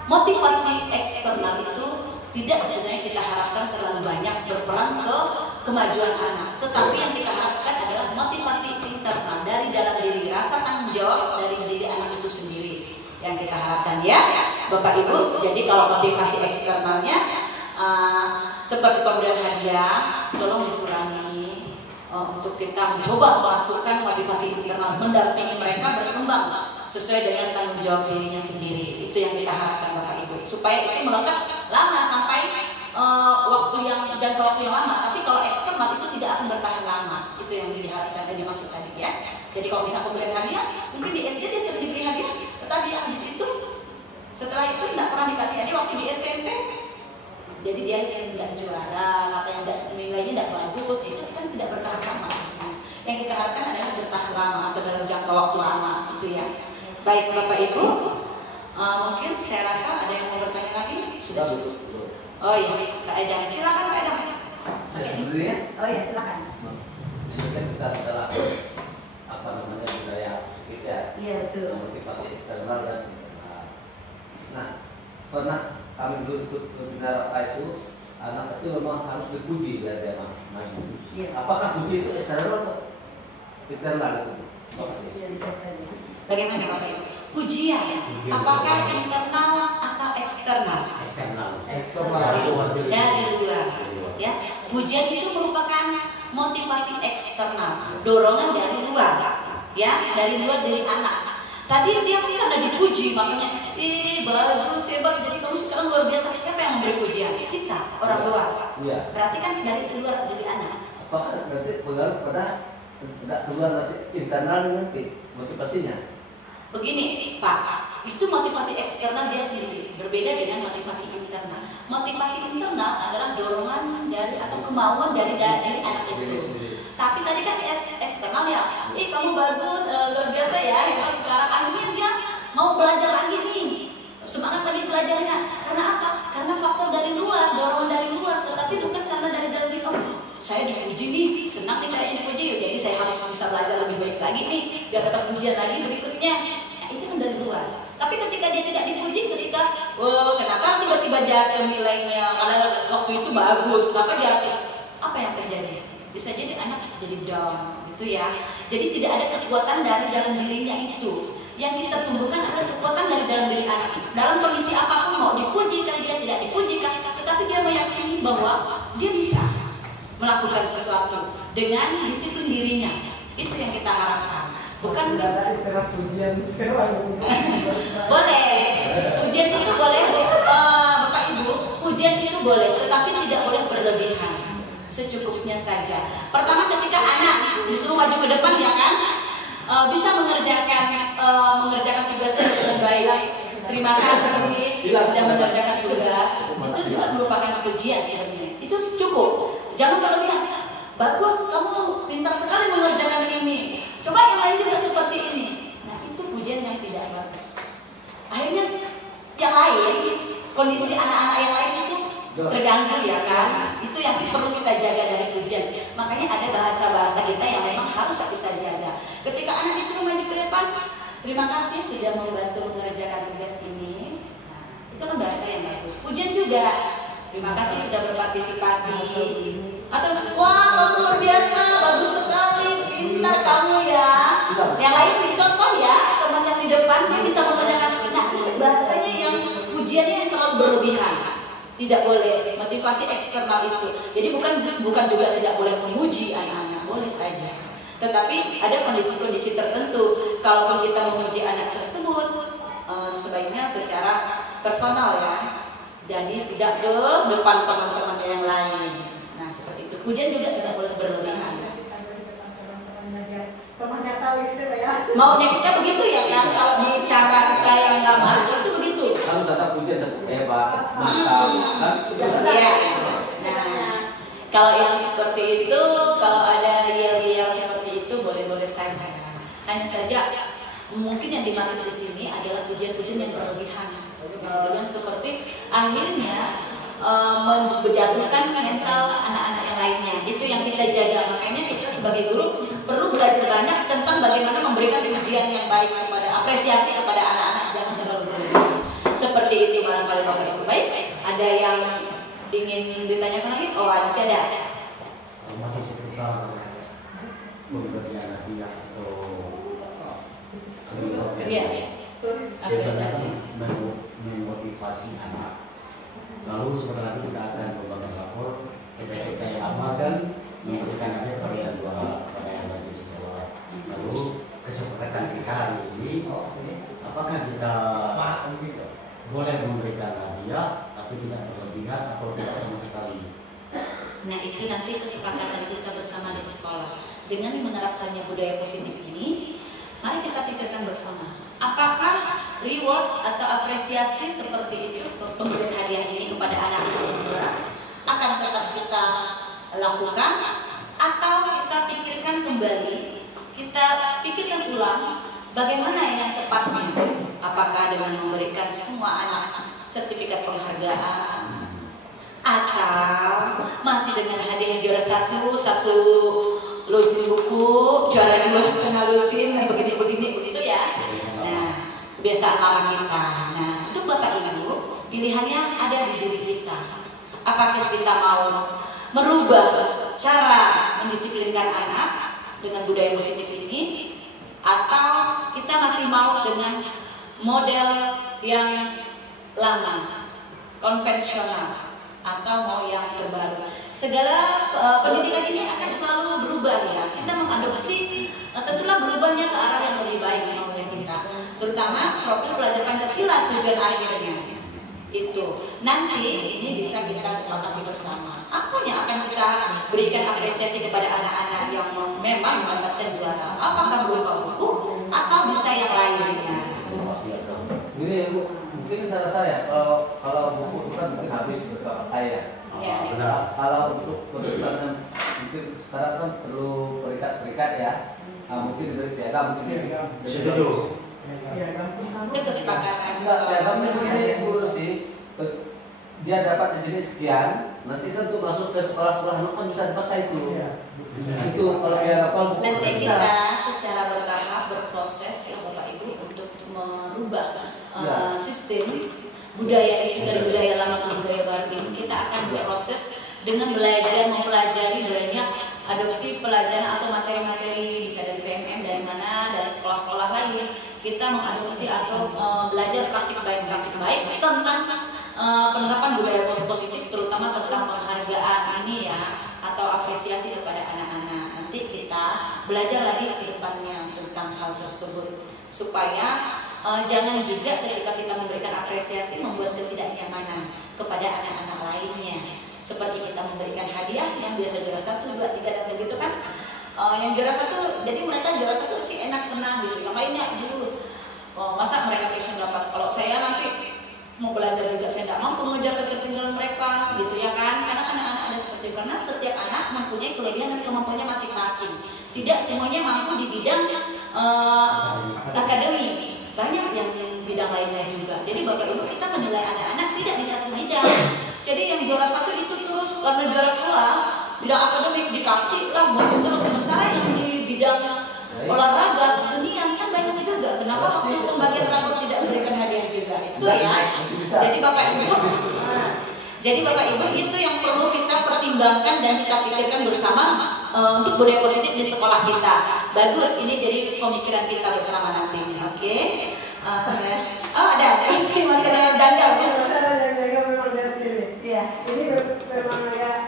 motivasi eksternal itu tidak sebenarnya kita harapkan terlalu banyak berperan ke kemajuan anak. Tetapi yang kita harapkan adalah motivasi internal dari dalam diri, rasa tanggung jawab dari diri anak itu sendiri yang kita harapkan, ya Bapak Ibu. Jadi kalau motivasi eksternalnya seperti pemberian hadiah, tolong dikurangi untuk kita mencoba memasukkan motivasi internal, mendampingi mereka berkembang sesuai dengan tanggung jawab dirinya sendiri. Itu yang kita harapkan Bapak Ibu, supaya itu melekat lama sampai jangka waktu yang lama. Tapi kalau eksternal itu tidak akan bertahan lama. Itu yang diharapkan dan dimaksud tadi, ya. Jadi kalau bisa pemberian hadiah, mungkin di SD dia sudah diberi hadiah, tetapi habis itu setelah itu tidak pernah dikasih hadiah waktu di SMP. Jadi dia tidak juara, katanya nilainya tidak bagus, itu kan tidak bertahan lama. Yang kita harapkan adalah bertahan lama atau dalam jangka waktu lama, itu ya. Baik Bapak Ibu, mungkin saya rasa ada yang mau bertanya lagi? Sudah cukup. Oh iya, Kak Edam, silakan Kak Edam. Oh iya, silakan. Ini kan kita bicara budaya kita. Iya betul. Motivasi eksternal dan internal. Nah, pernah kami dulu ikut webinar apa itu, anak itu memang harus dipuji biar dia main. Iya. Apakah puji itu eksternal atau internal itu? Bagaimana Bapak Ibu? Pujian, apakah internal atau eksternal? Eksternal. Dari luar. Ya, pujian itu merupakan motivasi eksternal, dorongan dari luar, ya, dari luar dari anak. Tadi dia kan karena dipuji, makanya bagus, hebat, jadi kamu sekarang luar biasa. Siapa yang memberi pujian? Kita, orang luar. Iya. Berarti kan dari luar, dari anak. Apakah nanti pengaruh pada tidak keluar nanti internal nanti motivasinya? Begini Pak, itu motivasi eksternal dia sendiri, berbeda dengan motivasi internal. Motivasi internal adalah dorongan dari atau kemauan dari anak itu. Tapi tadi kan eksternal ya, kamu bagus, luar biasa ya, hebat sekarang. Akhirnya dia mau belajar lagi nih, semangat lagi belajarnya. Karena apa? Karena faktor dari luar, dorongan dari luar, tetapi bukan karena dari dalam diri. Saya dipuji nih, senang nih kayaknya dipuji, jadi saya harus bisa belajar lebih baik lagi nih, biar dapat pujian lagi berikutnya. Nah, itu kan dari luar. Tapi ketika dia tidak dipuji, kenapa tiba-tiba jatuh nilainya? Padahal waktu itu bagus, kenapa jatuh? Apa yang terjadi? Bisa jadi anak jadi down, gitu ya. Jadi tidak ada kekuatan dari dalam dirinya itu. Yang kita tumbuhkan adalah kekuatan dari dalam diri anak. Dalam kondisi apapun, mau dipujikan dia tidak dipujikan, tetapi dia meyakini bahwa dia bisa melakukan sesuatu dengan disiplin dirinya. Itu yang kita harapkan. Bukan pujian boleh. Pujian itu boleh, Bapak Ibu. Pujian itu boleh, tetapi tidak boleh berlebihan. Secukupnya saja. Pertama, ketika anak disuruh maju ke depan, ya kan, bisa mengerjakan tugasnya dengan baik. Terima kasih sudah mengerjakan tugas. Itu juga merupakan pujian sebenarnya. Itu cukup. Jangan berlebihan. Bagus, kamu pintar sekali mengerjakan ini. Coba yang lain juga seperti ini. Nah, itu pujian yang tidak bagus. Akhirnya yang lain, kondisi anak-anak yang lain itu terganggu, ya kan? Itu yang perlu kita jaga dari pujian. Makanya ada bahasa-bahasa kita yang memang harus kita jaga. Ketika anak disuruh maju ke depan, terima kasih sudah membantu mengerjakan tugas ini. Nah, itu kan bahasa yang bagus. Pujian juga, terima kasih sudah berpartisipasi. Atau wah, kamu luar biasa, bagus sekali, pintar kamu ya. Yang lain dicontoh ya, teman yang di depan dia bisa mengerjakan. Nah, itu bahasanya yang pujiannya yang terlalu berlebihan. Tidak boleh, motivasi eksternal itu. Jadi bukan juga tidak boleh memuji anak-anak, boleh saja. Tetapi ada kondisi-kondisi tertentu. Kalaupun kita memuji anak tersebut, sebaiknya secara personal ya. Jadi tidak ke depan teman-teman yang lain. Nah, seperti itu. Pujian juga tidak boleh berlebihan. Maunya kita begitu ya kan? Kalau di cara kita yang nggak mau itu begitu. Kamu tetap pujian hebat, mantap, kan? Iya. Nah, kalau yang seperti itu, kalau ada yel-yel seperti itu boleh-boleh saja. yang dimaksud di sini adalah pujian-pujian yang berlebihan, yang seperti akhirnya menjatuhkan mental anak-anak yang lainnya. Itu yang kita jaga. Makanya kita sebagai guru perlu belajar banyak tentang bagaimana memberikan pujian yang baik kepada, apresiasi kepada anak-anak, jangan terlalu berlebihan. Seperti itu barangkali Bapak Ibu. Baik, ada yang ingin ditanyakan lagi? Oh, masih ada. Masih seputar pemberian hadiah atau apresiasi memotivasi anak. Lalu sebentar lagi kita akan membangun lapor kita yang amalkan memberikan hadiah pada yang lagi di sekolah. Lalu kesepakatan kita hari ini, apakah kita boleh memberikan hadiah tapi tidak berlebihan atau tidak sama sekali? Nah, itu nanti kesepakatan kita bersama di sekolah. Dengan menerapkannya budaya positif ini, mari kita pikirkan bersama. Apakah reward atau apresiasi seperti itu, pemberian hadiah ini kepada anak-anak akan tetap kita lakukan, atau kita pikirkan kembali, kita pikirkan ulang bagaimana yang tepatnya. Apakah dengan memberikan semua anak sertifikat penghargaan, atau masih dengan hadiah juara satu lusin buku, juara 2,5 lusin, dan begini begitu ya. Nah, kebiasaan lama kita. Nah, untuk Bapak Ibu, pilihannya ada di diri kita. Apakah kita mau merubah cara mendisiplinkan anak dengan budaya positif ini, atau kita masih mau dengan model yang lama, konvensional, atau mau yang terbaru. Segala pendidikan ini akan selalu berubah ya. Kita mengadopsi, tentulah berubahnya ke arah yang lebih baik maunya kita. Terutama profil belajar Pancasila tujuan akhirnya. Itu nanti ini bisa kita sepakati bersama. Apa yang akan kita berikan apresiasi kepada anak-anak yang memang mendapatkan juara? Apakah berupa buku atau bisa yang lainnya? Ini Bu, mungkin saran saya kalau buku itu kan mungkin habis berpakai ya. Ya. Kalau untuk kebutuhan mungkin sekarang kan perlu berikat ya. Mungkin dari piagam mungkin. Setuju. Itu kesepakatan. Piagam begini Bu Rusi, dia dapat di sini sekian, nanti kan tuh masuk ke sekolah-sekolah kan bisa dipakai itu. Itu kalau piagam nanti kita secara bertahap berproses ya Bapak Ibu untuk merubah sistem budaya itu dari budaya lama ke budaya baru ini. Kita akan berproses dengan belajar mempelajari banyak adopsi pelajaran atau materi-materi bisa dari PMM, dari mana, dari sekolah-sekolah lain. Kita mengadopsi atau belajar praktik baik tentang penerapan budaya positif, terutama tentang penghargaan ini ya, atau apresiasi kepada anak-anak. Nanti kita belajar lagi ke depannya tentang hal tersebut supaya jangan juga ketika kita memberikan apresiasi membuat ketidaknyamanan kepada anak-anak lainnya. Seperti kita memberikan hadiah yang biasa juara 1, 2, 3 dan begitu kan. Yang juara 1 jadi mereka juara 1 sih enak senang gitu. Yang lainnya masa mereka terus dapat. Kalau saya nanti mau belajar juga saya tidak mampu mengejar ketertinggalan mereka gitu ya kan. Karena anak-anak ada seperti itu. Karena setiap anak mempunyai kelebihan dan kemampuannya masing-masing. Tidak semuanya mampu di bidang akademi. Banyak yang bidang lainnya juga. Jadi Bapak Ibu kita menilai anak-anak tidak di satu bidang. Jadi yang juara 1 itu terus karena juara kelas bidang akademik dikasih lah buku terus, sementara yang di bidang olahraga kesenian kan banyak juga. Kenapa waktu pembagian rapot tidak memberikan hadiah juga? Itu ya. Jadi Bapak Ibu itu yang perlu kita pertimbangkan dan kita pikirkan bersama untuk budaya positif di sekolah kita. Bagus, ini jadi pemikiran kita bersama nanti. Oke. Ada masih ada janggal. Iya, ini memang ya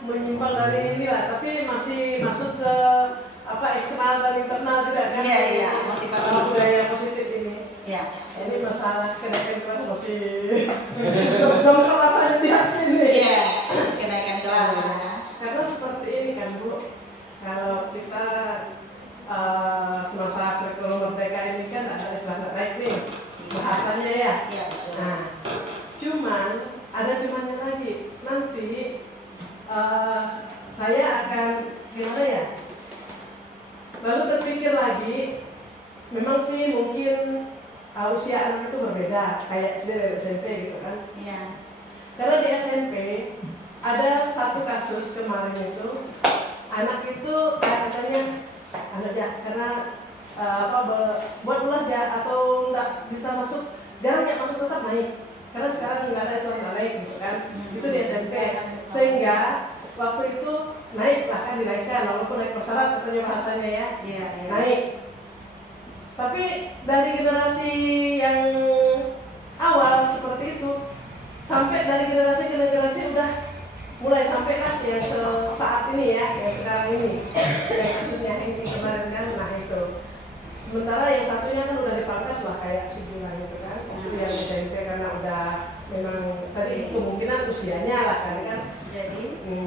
menyimpang dari ini lah, tapi masih masuk ke eksternal dan internal juga kan? Iya, motivasi budaya positif ini. Iya. Ini masalah kenaikan kelas masih belum rasanya di hati ini. Iya, kenaikan kelas. Karena seperti ini kan Bu, kalau kita semasa kurikulum merdeka ini kan ada istilah baik nih bahasanya ya. Iya betul. Nah, cuman ada cumannya lagi. Nanti saya akan gimana ya? Lalu berpikir lagi memang sih mungkin usia anak itu berbeda, kayak SD dan SMP gitu kan. Iya. Karena di SMP ada satu kasus kemarin itu, anak itu katanya karena buat belajar atau nggak bisa masuk, jarang yang masuk tetap naik. Karena sekarang nggak ada yang naik gitu kan. Itu di SMP. Sehingga waktu itu naik lah kan, dinaikkan walaupun naik persyarat katanya bahasanya ya. Iya. Naik. Tapi dari generasi yang awal seperti itu, sampai dari generasi ke generasi udah mulai sampai lah yang saat ini ya, yang sekarang ini, yang kasusnya ini kemarin kan, nah itu. Sementara yang satunya kan udah dipangkas lah kayak si Bula gitu kan, itu yang SMP karena udah memang tadi kemungkinan usianya lah kan.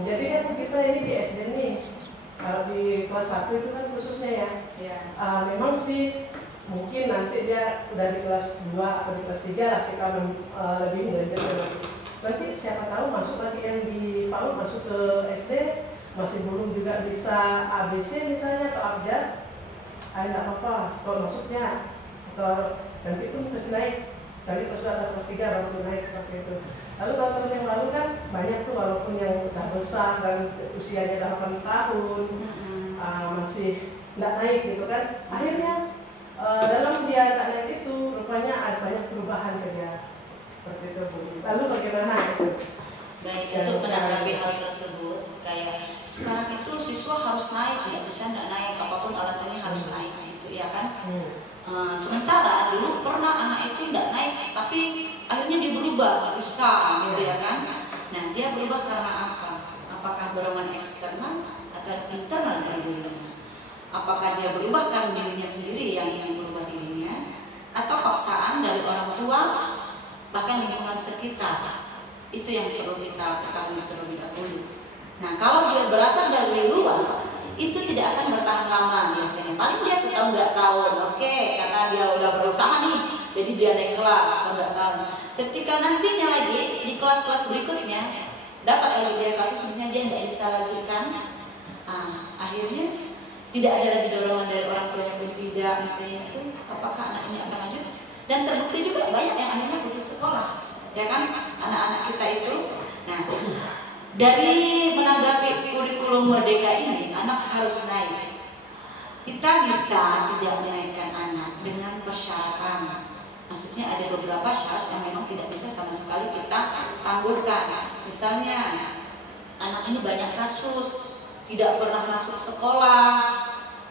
Jadi kan kita ini di SD nih, kalau di kelas 1 itu kan khususnya ya. Memang sih mungkin nanti dia udah di kelas 2 atau di kelas 3 lah kita lebih belajar. Berarti siapa tahu masuk lagi yang di PAUD masuk ke SD masih belum juga bisa ABC misalnya atau abjad, nggak apa-apa kalau masuknya, atau nanti pun terus naik dari kelas 2 atau kelas 3 baru naik seperti itu. Lalu tahun yang lalu kan banyak tuh walaupun yang udah besar dan usianya udah 8 tahun masih nggak naik gitu kan. Akhirnya dalam dia nggak naik itu rupanya ada banyak perubahan kerja seperti itu. Lalu bagaimana itu? Baik, untuk menanggapi hal tersebut, kayak sekarang itu siswa harus naik, nggak bisa nggak naik, apapun alasannya harus naik, gitu ya kan? Sementara dulu pernah anak itu nggak naik, tapi akhirnya dia berubah, bisa, gitu ya kan? Nah, dia berubah karena apa? Apakah dorongan eksternal atau internal dari dirinya? Apakah dia berubah karena dirinya sendiri yang berubah dirinya, atau paksaan dari orang tua, bahkan lingkungan sekitar? Itu yang perlu kita ketahui terlebih dahulu. Nah, kalau dia berasal dari luar, itu tidak akan bertahan lama biasanya. Paling dia setahun 2 tahun, oke, karena dia udah berusaha nih, jadi dia naik kelas setahun 2 tahun. Ketika nantinya lagi di kelas-kelas berikutnya dapat lagi dia kasus misalnya dia nggak bisa lagi kan, akhirnya tidak ada lagi dorongan dari orang tuanya pun tidak, misalnya itu apakah anak ini akan lanjut? Dan terbukti juga banyak yang akhirnya putus sekolah. Ya kan, anak-anak kita itu. Nah, dari menanggapi kurikulum merdeka ini, anak harus naik. Kita bisa tidak menaikkan anak dengan persyaratan. Maksudnya ada beberapa syarat yang memang tidak bisa sama sekali kita tangguhkan. Misalnya, anak ini banyak kasus, tidak pernah masuk sekolah,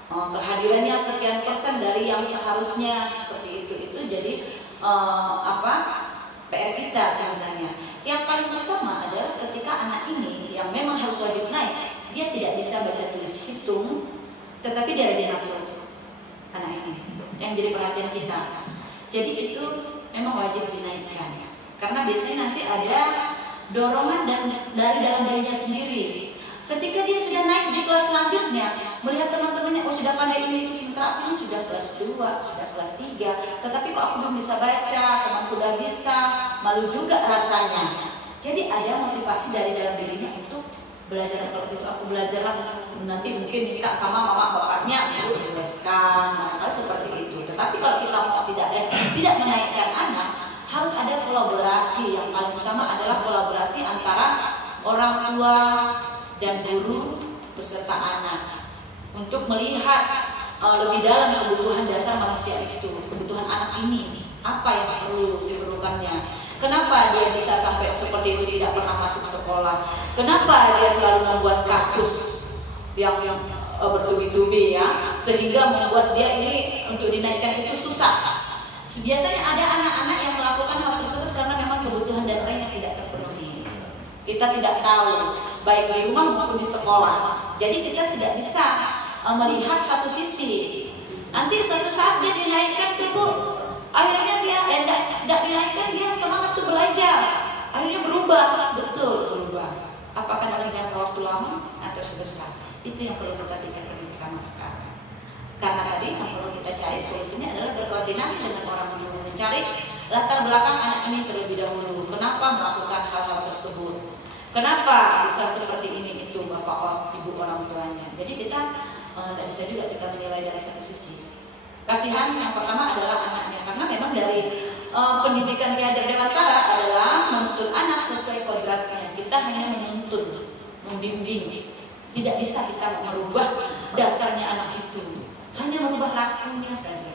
kehadirannya sekian persen dari yang seharusnya, seperti itu jadi PR kita sebenarnya. Yang paling utama adalah ketika anak ini yang memang harus wajib naik, dia tidak bisa baca tulis hitung, tetapi dia rajin nafsu. Anak ini yang jadi perhatian kita. Jadi itu memang wajib dinaikkan. Karena biasanya nanti ada dorongan dari dalam dirinya sendiri. Ketika dia sudah naik di kelas selanjutnya, melihat teman-temannya, sudah pandai ini itu, sementara aku ini sudah kelas 2, sudah kelas 3, tetapi kok aku belum bisa baca, temanku udah bisa, malu juga rasanya. Jadi ada motivasi dari dalam dirinya untuk belajar. Kalau gitu aku belajarlah, nanti mungkin minta sama mama bapaknya untuk dileskan, barangkali seperti itu. Tetapi kalau kita mau tidak menaikkan anak, harus ada kolaborasi. Yang paling utama adalah kolaborasi antara orang tua dan guru beserta anak untuk melihat lebih dalam kebutuhan dasar manusia itu, kebutuhan anak ini apa yang perlu diperlukannya. Kenapa dia bisa sampai seperti itu, tidak pernah masuk sekolah? Kenapa dia selalu membuat kasus yang bertubi-tubi ya, sehingga membuat dia ini untuk dinaikkan itu susah. Biasanya ada anak-anak yang melakukan hal tersebut karena memang kebutuhan dasarnya tidak terpenuhi. Kita tidak tahu, baik di rumah maupun di sekolah. Jadi kita tidak bisa melihat satu sisi. Nanti suatu saat dia dinaikkan tuh Bu, akhirnya dia tidak dinaikkan, dia semangat tuh belajar. Akhirnya berubah, betul berubah. Apakah dalam jangka waktu lama atau sebentar? Itu yang perlu kita pikirkan bersama sekarang. Karena tadi yang perlu kita cari solusinya adalah berkoordinasi dengan orang tua, mencari latar belakang anak ini terlebih dahulu. Kenapa melakukan hal-hal tersebut? Kenapa bisa seperti ini itu bapak ibu orang tuanya? Jadi kita tidak bisa juga kita menilai dari satu sisi. Kasihan yang pertama adalah anaknya, karena memang dari pendidikan Ki Hajar Dewantara adalah menuntun anak sesuai kodratnya. Kita hanya menuntun, membimbing. Tidak bisa kita merubah dasarnya anak itu, hanya merubah lakunya saja.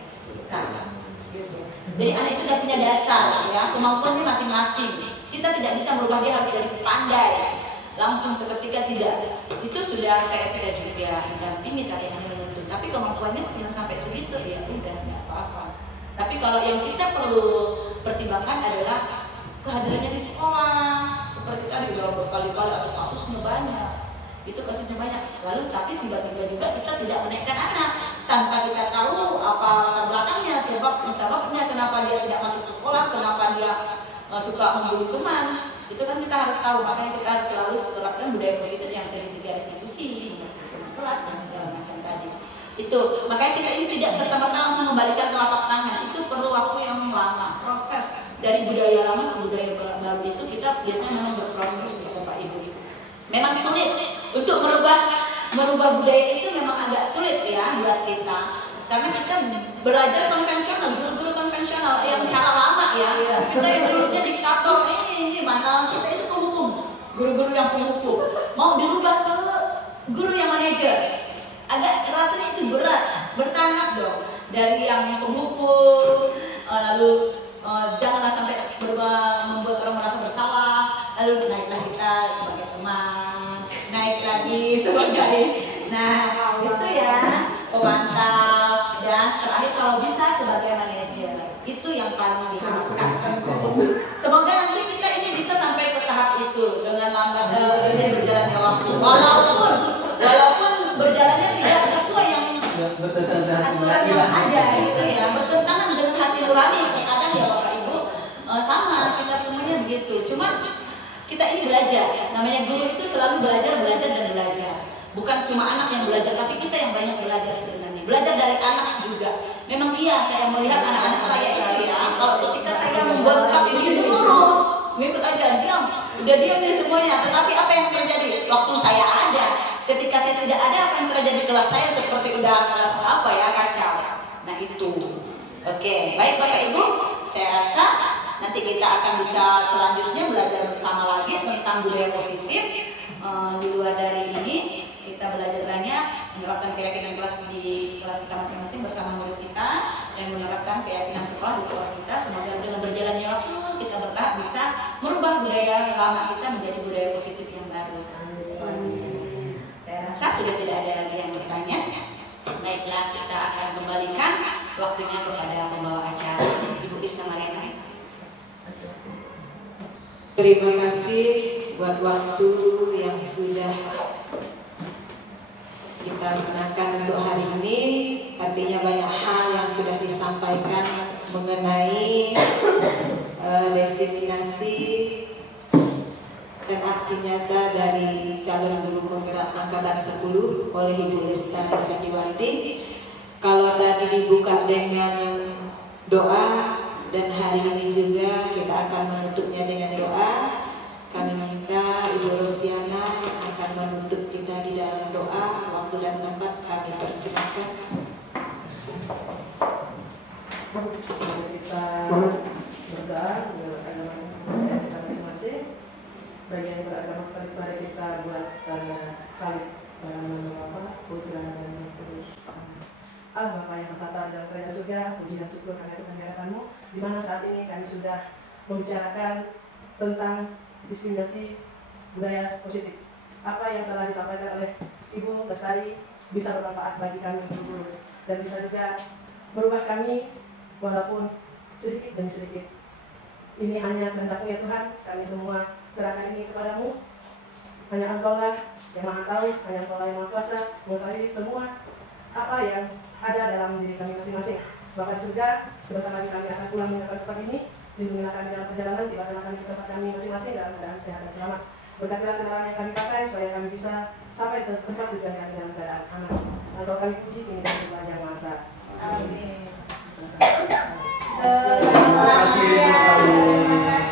Gitu. Jadi anak itu sudah punya dasar, ya, kemampuannya masing-masing. Kita tidak bisa merubah dia harus jadi pandai langsung seketika, tidak. Itu sudah kayak kita juga mendampingi, tadi hanya menuntun. Tapi kemampuannya yang sampai segitu, ya udah nggak apa-apa. Tapi kalau yang kita perlu pertimbangkan adalah kehadirannya di sekolah, seperti tadi udah berkali-kali atau kasusnya banyak. Itu kasusnya banyak. Lalu tapi tiba-tiba juga kita tidak menaikkan anak tanpa kita tahu apa latar belakangnya, sebabnya kenapa dia tidak masuk sekolah, kenapa dia suka membuli teman. Itu kan kita harus tahu. Makanya kita harus selalu terapkan budaya positif yang sering di institusi, kelas dan segala macam tadi. Itu makanya kita ini tidak serta-merta langsung membalikkan telapak tangan. Itu perlu waktu yang lama, proses dari budaya lama ke budaya baru itu kita biasanya memang berproses ya Bapak Ibu. Memang sulit untuk merubah budaya itu, memang agak sulit ya buat kita, karena kita belajar konvensional, guru-guru konvensional yang cara lama ya. Kita yang dulunya diktator, ini mana kita itu penghukum, guru-guru yang penghukum, mau dirubah ke guru yang manajer. Agak rasanya itu berat, bertahap dong. Dari yang penghukum, lalu janganlah sampai membuat orang merasa bersalah, lalu naiklah kita sebagai teman, naik lagi sebagai, nah itu ya pemantau, dan terakhir kalau bisa sebagai manajer. Itu yang paling diharapkan. Semoga nanti kita ini bisa sampai ke tahap itu dengan lambat dengan berjalannya waktu. Walaupun berjalannya tidak sesuai yang aturan yang ada gitu ya, bertentangan dengan hati nurani. Terkadang ya Bapak Ibu sama kita semuanya begitu. Cuma kita ini belajar. Namanya guru itu selalu belajar dan belajar. Bukan cuma anak yang belajar, tapi kita yang banyak belajar sebenarnya. Belajar dari anak juga. Memang iya, saya melihat anak-anak saya itu ya, kalau ketika saya membentak ini dulu, ikut aja, diam, udah diam nih semuanya. Tetapi apa yang terjadi? Waktu saya ada, ketika saya tidak ada, apa yang terjadi di kelas saya seperti udah kelas apa ya, kacau. Nah itu. Oke, baik Bapak Ibu, saya rasa nanti kita akan bisa selanjutnya belajar bersama lagi tentang budaya positif. Di luar dari ini kita belajar banyak, menerapkan keyakinan kelas di kelas kita masing-masing bersama murid kita, dan menerapkan keyakinan sekolah di sekolah kita. Semoga dengan berjalannya waktu kita bertahap bisa merubah budaya lama kita menjadi budaya positif yang baru. Saya rasa sudah tidak ada lagi yang bertanya. Baiklah, kita akan kembalikan waktunya kepada pembawa acara, Ibu Isna Mariana. Terima kasih buat waktu yang sudah kita gunakan untuk hari ini. Artinya banyak hal yang sudah disampaikan mengenai diseminasi dan aksi nyata dari calon guru penggerak angkatan 10 oleh Ibu Lestari Sandiwati. Kalau tadi dibuka dengan doa, dan hari ini juga kita akan menutupnya dengan doa. Kami minta Ibu Rosiana akan menutup kita di dalam doa. Waktu dan tempat kami persilakan. Kita berdoa agama kita masing-masing. Bagi yang beragama Katolik, mari kita buat salib putra dan terus. Allah Bapa yang bertata dalam kerajaan surga, puji dan syukur karena Tuhan hadapan-Mu, di mana saat ini kami sudah membicarakan tentang diskriminasi budaya positif. Apa yang telah disampaikan oleh Ibu Lestari bisa bermanfaat bagi kami guru dan bisa juga merubah kami walaupun sedikit demi sedikit. Ini hanya kehendak-Mu ya Tuhan, kami semua serahkan ini kepada-Mu. Hanya Engkau-lah yang Maha Tahu, hanya Engkau-lah yang Maha Kuasa mengetahui semua apa yang ada dalam diri kami masing-masing. Bapa di surga, sebentar lagi kami akan pulang meninggalkan tempat ini. Lindungilah kami dalam perjalanan, tibalah kami di tempat kami masing-masing dalam keadaan sehat dan selamat. Berkatilah kendaraan yang kami pakai supaya kami bisa sampai ke tempat tujuan kami dalam keadaan aman. Engkau kami puji kini dan Tuhan yang Maha Esa. Amin. Terima kasih.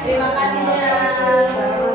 Terima kasih.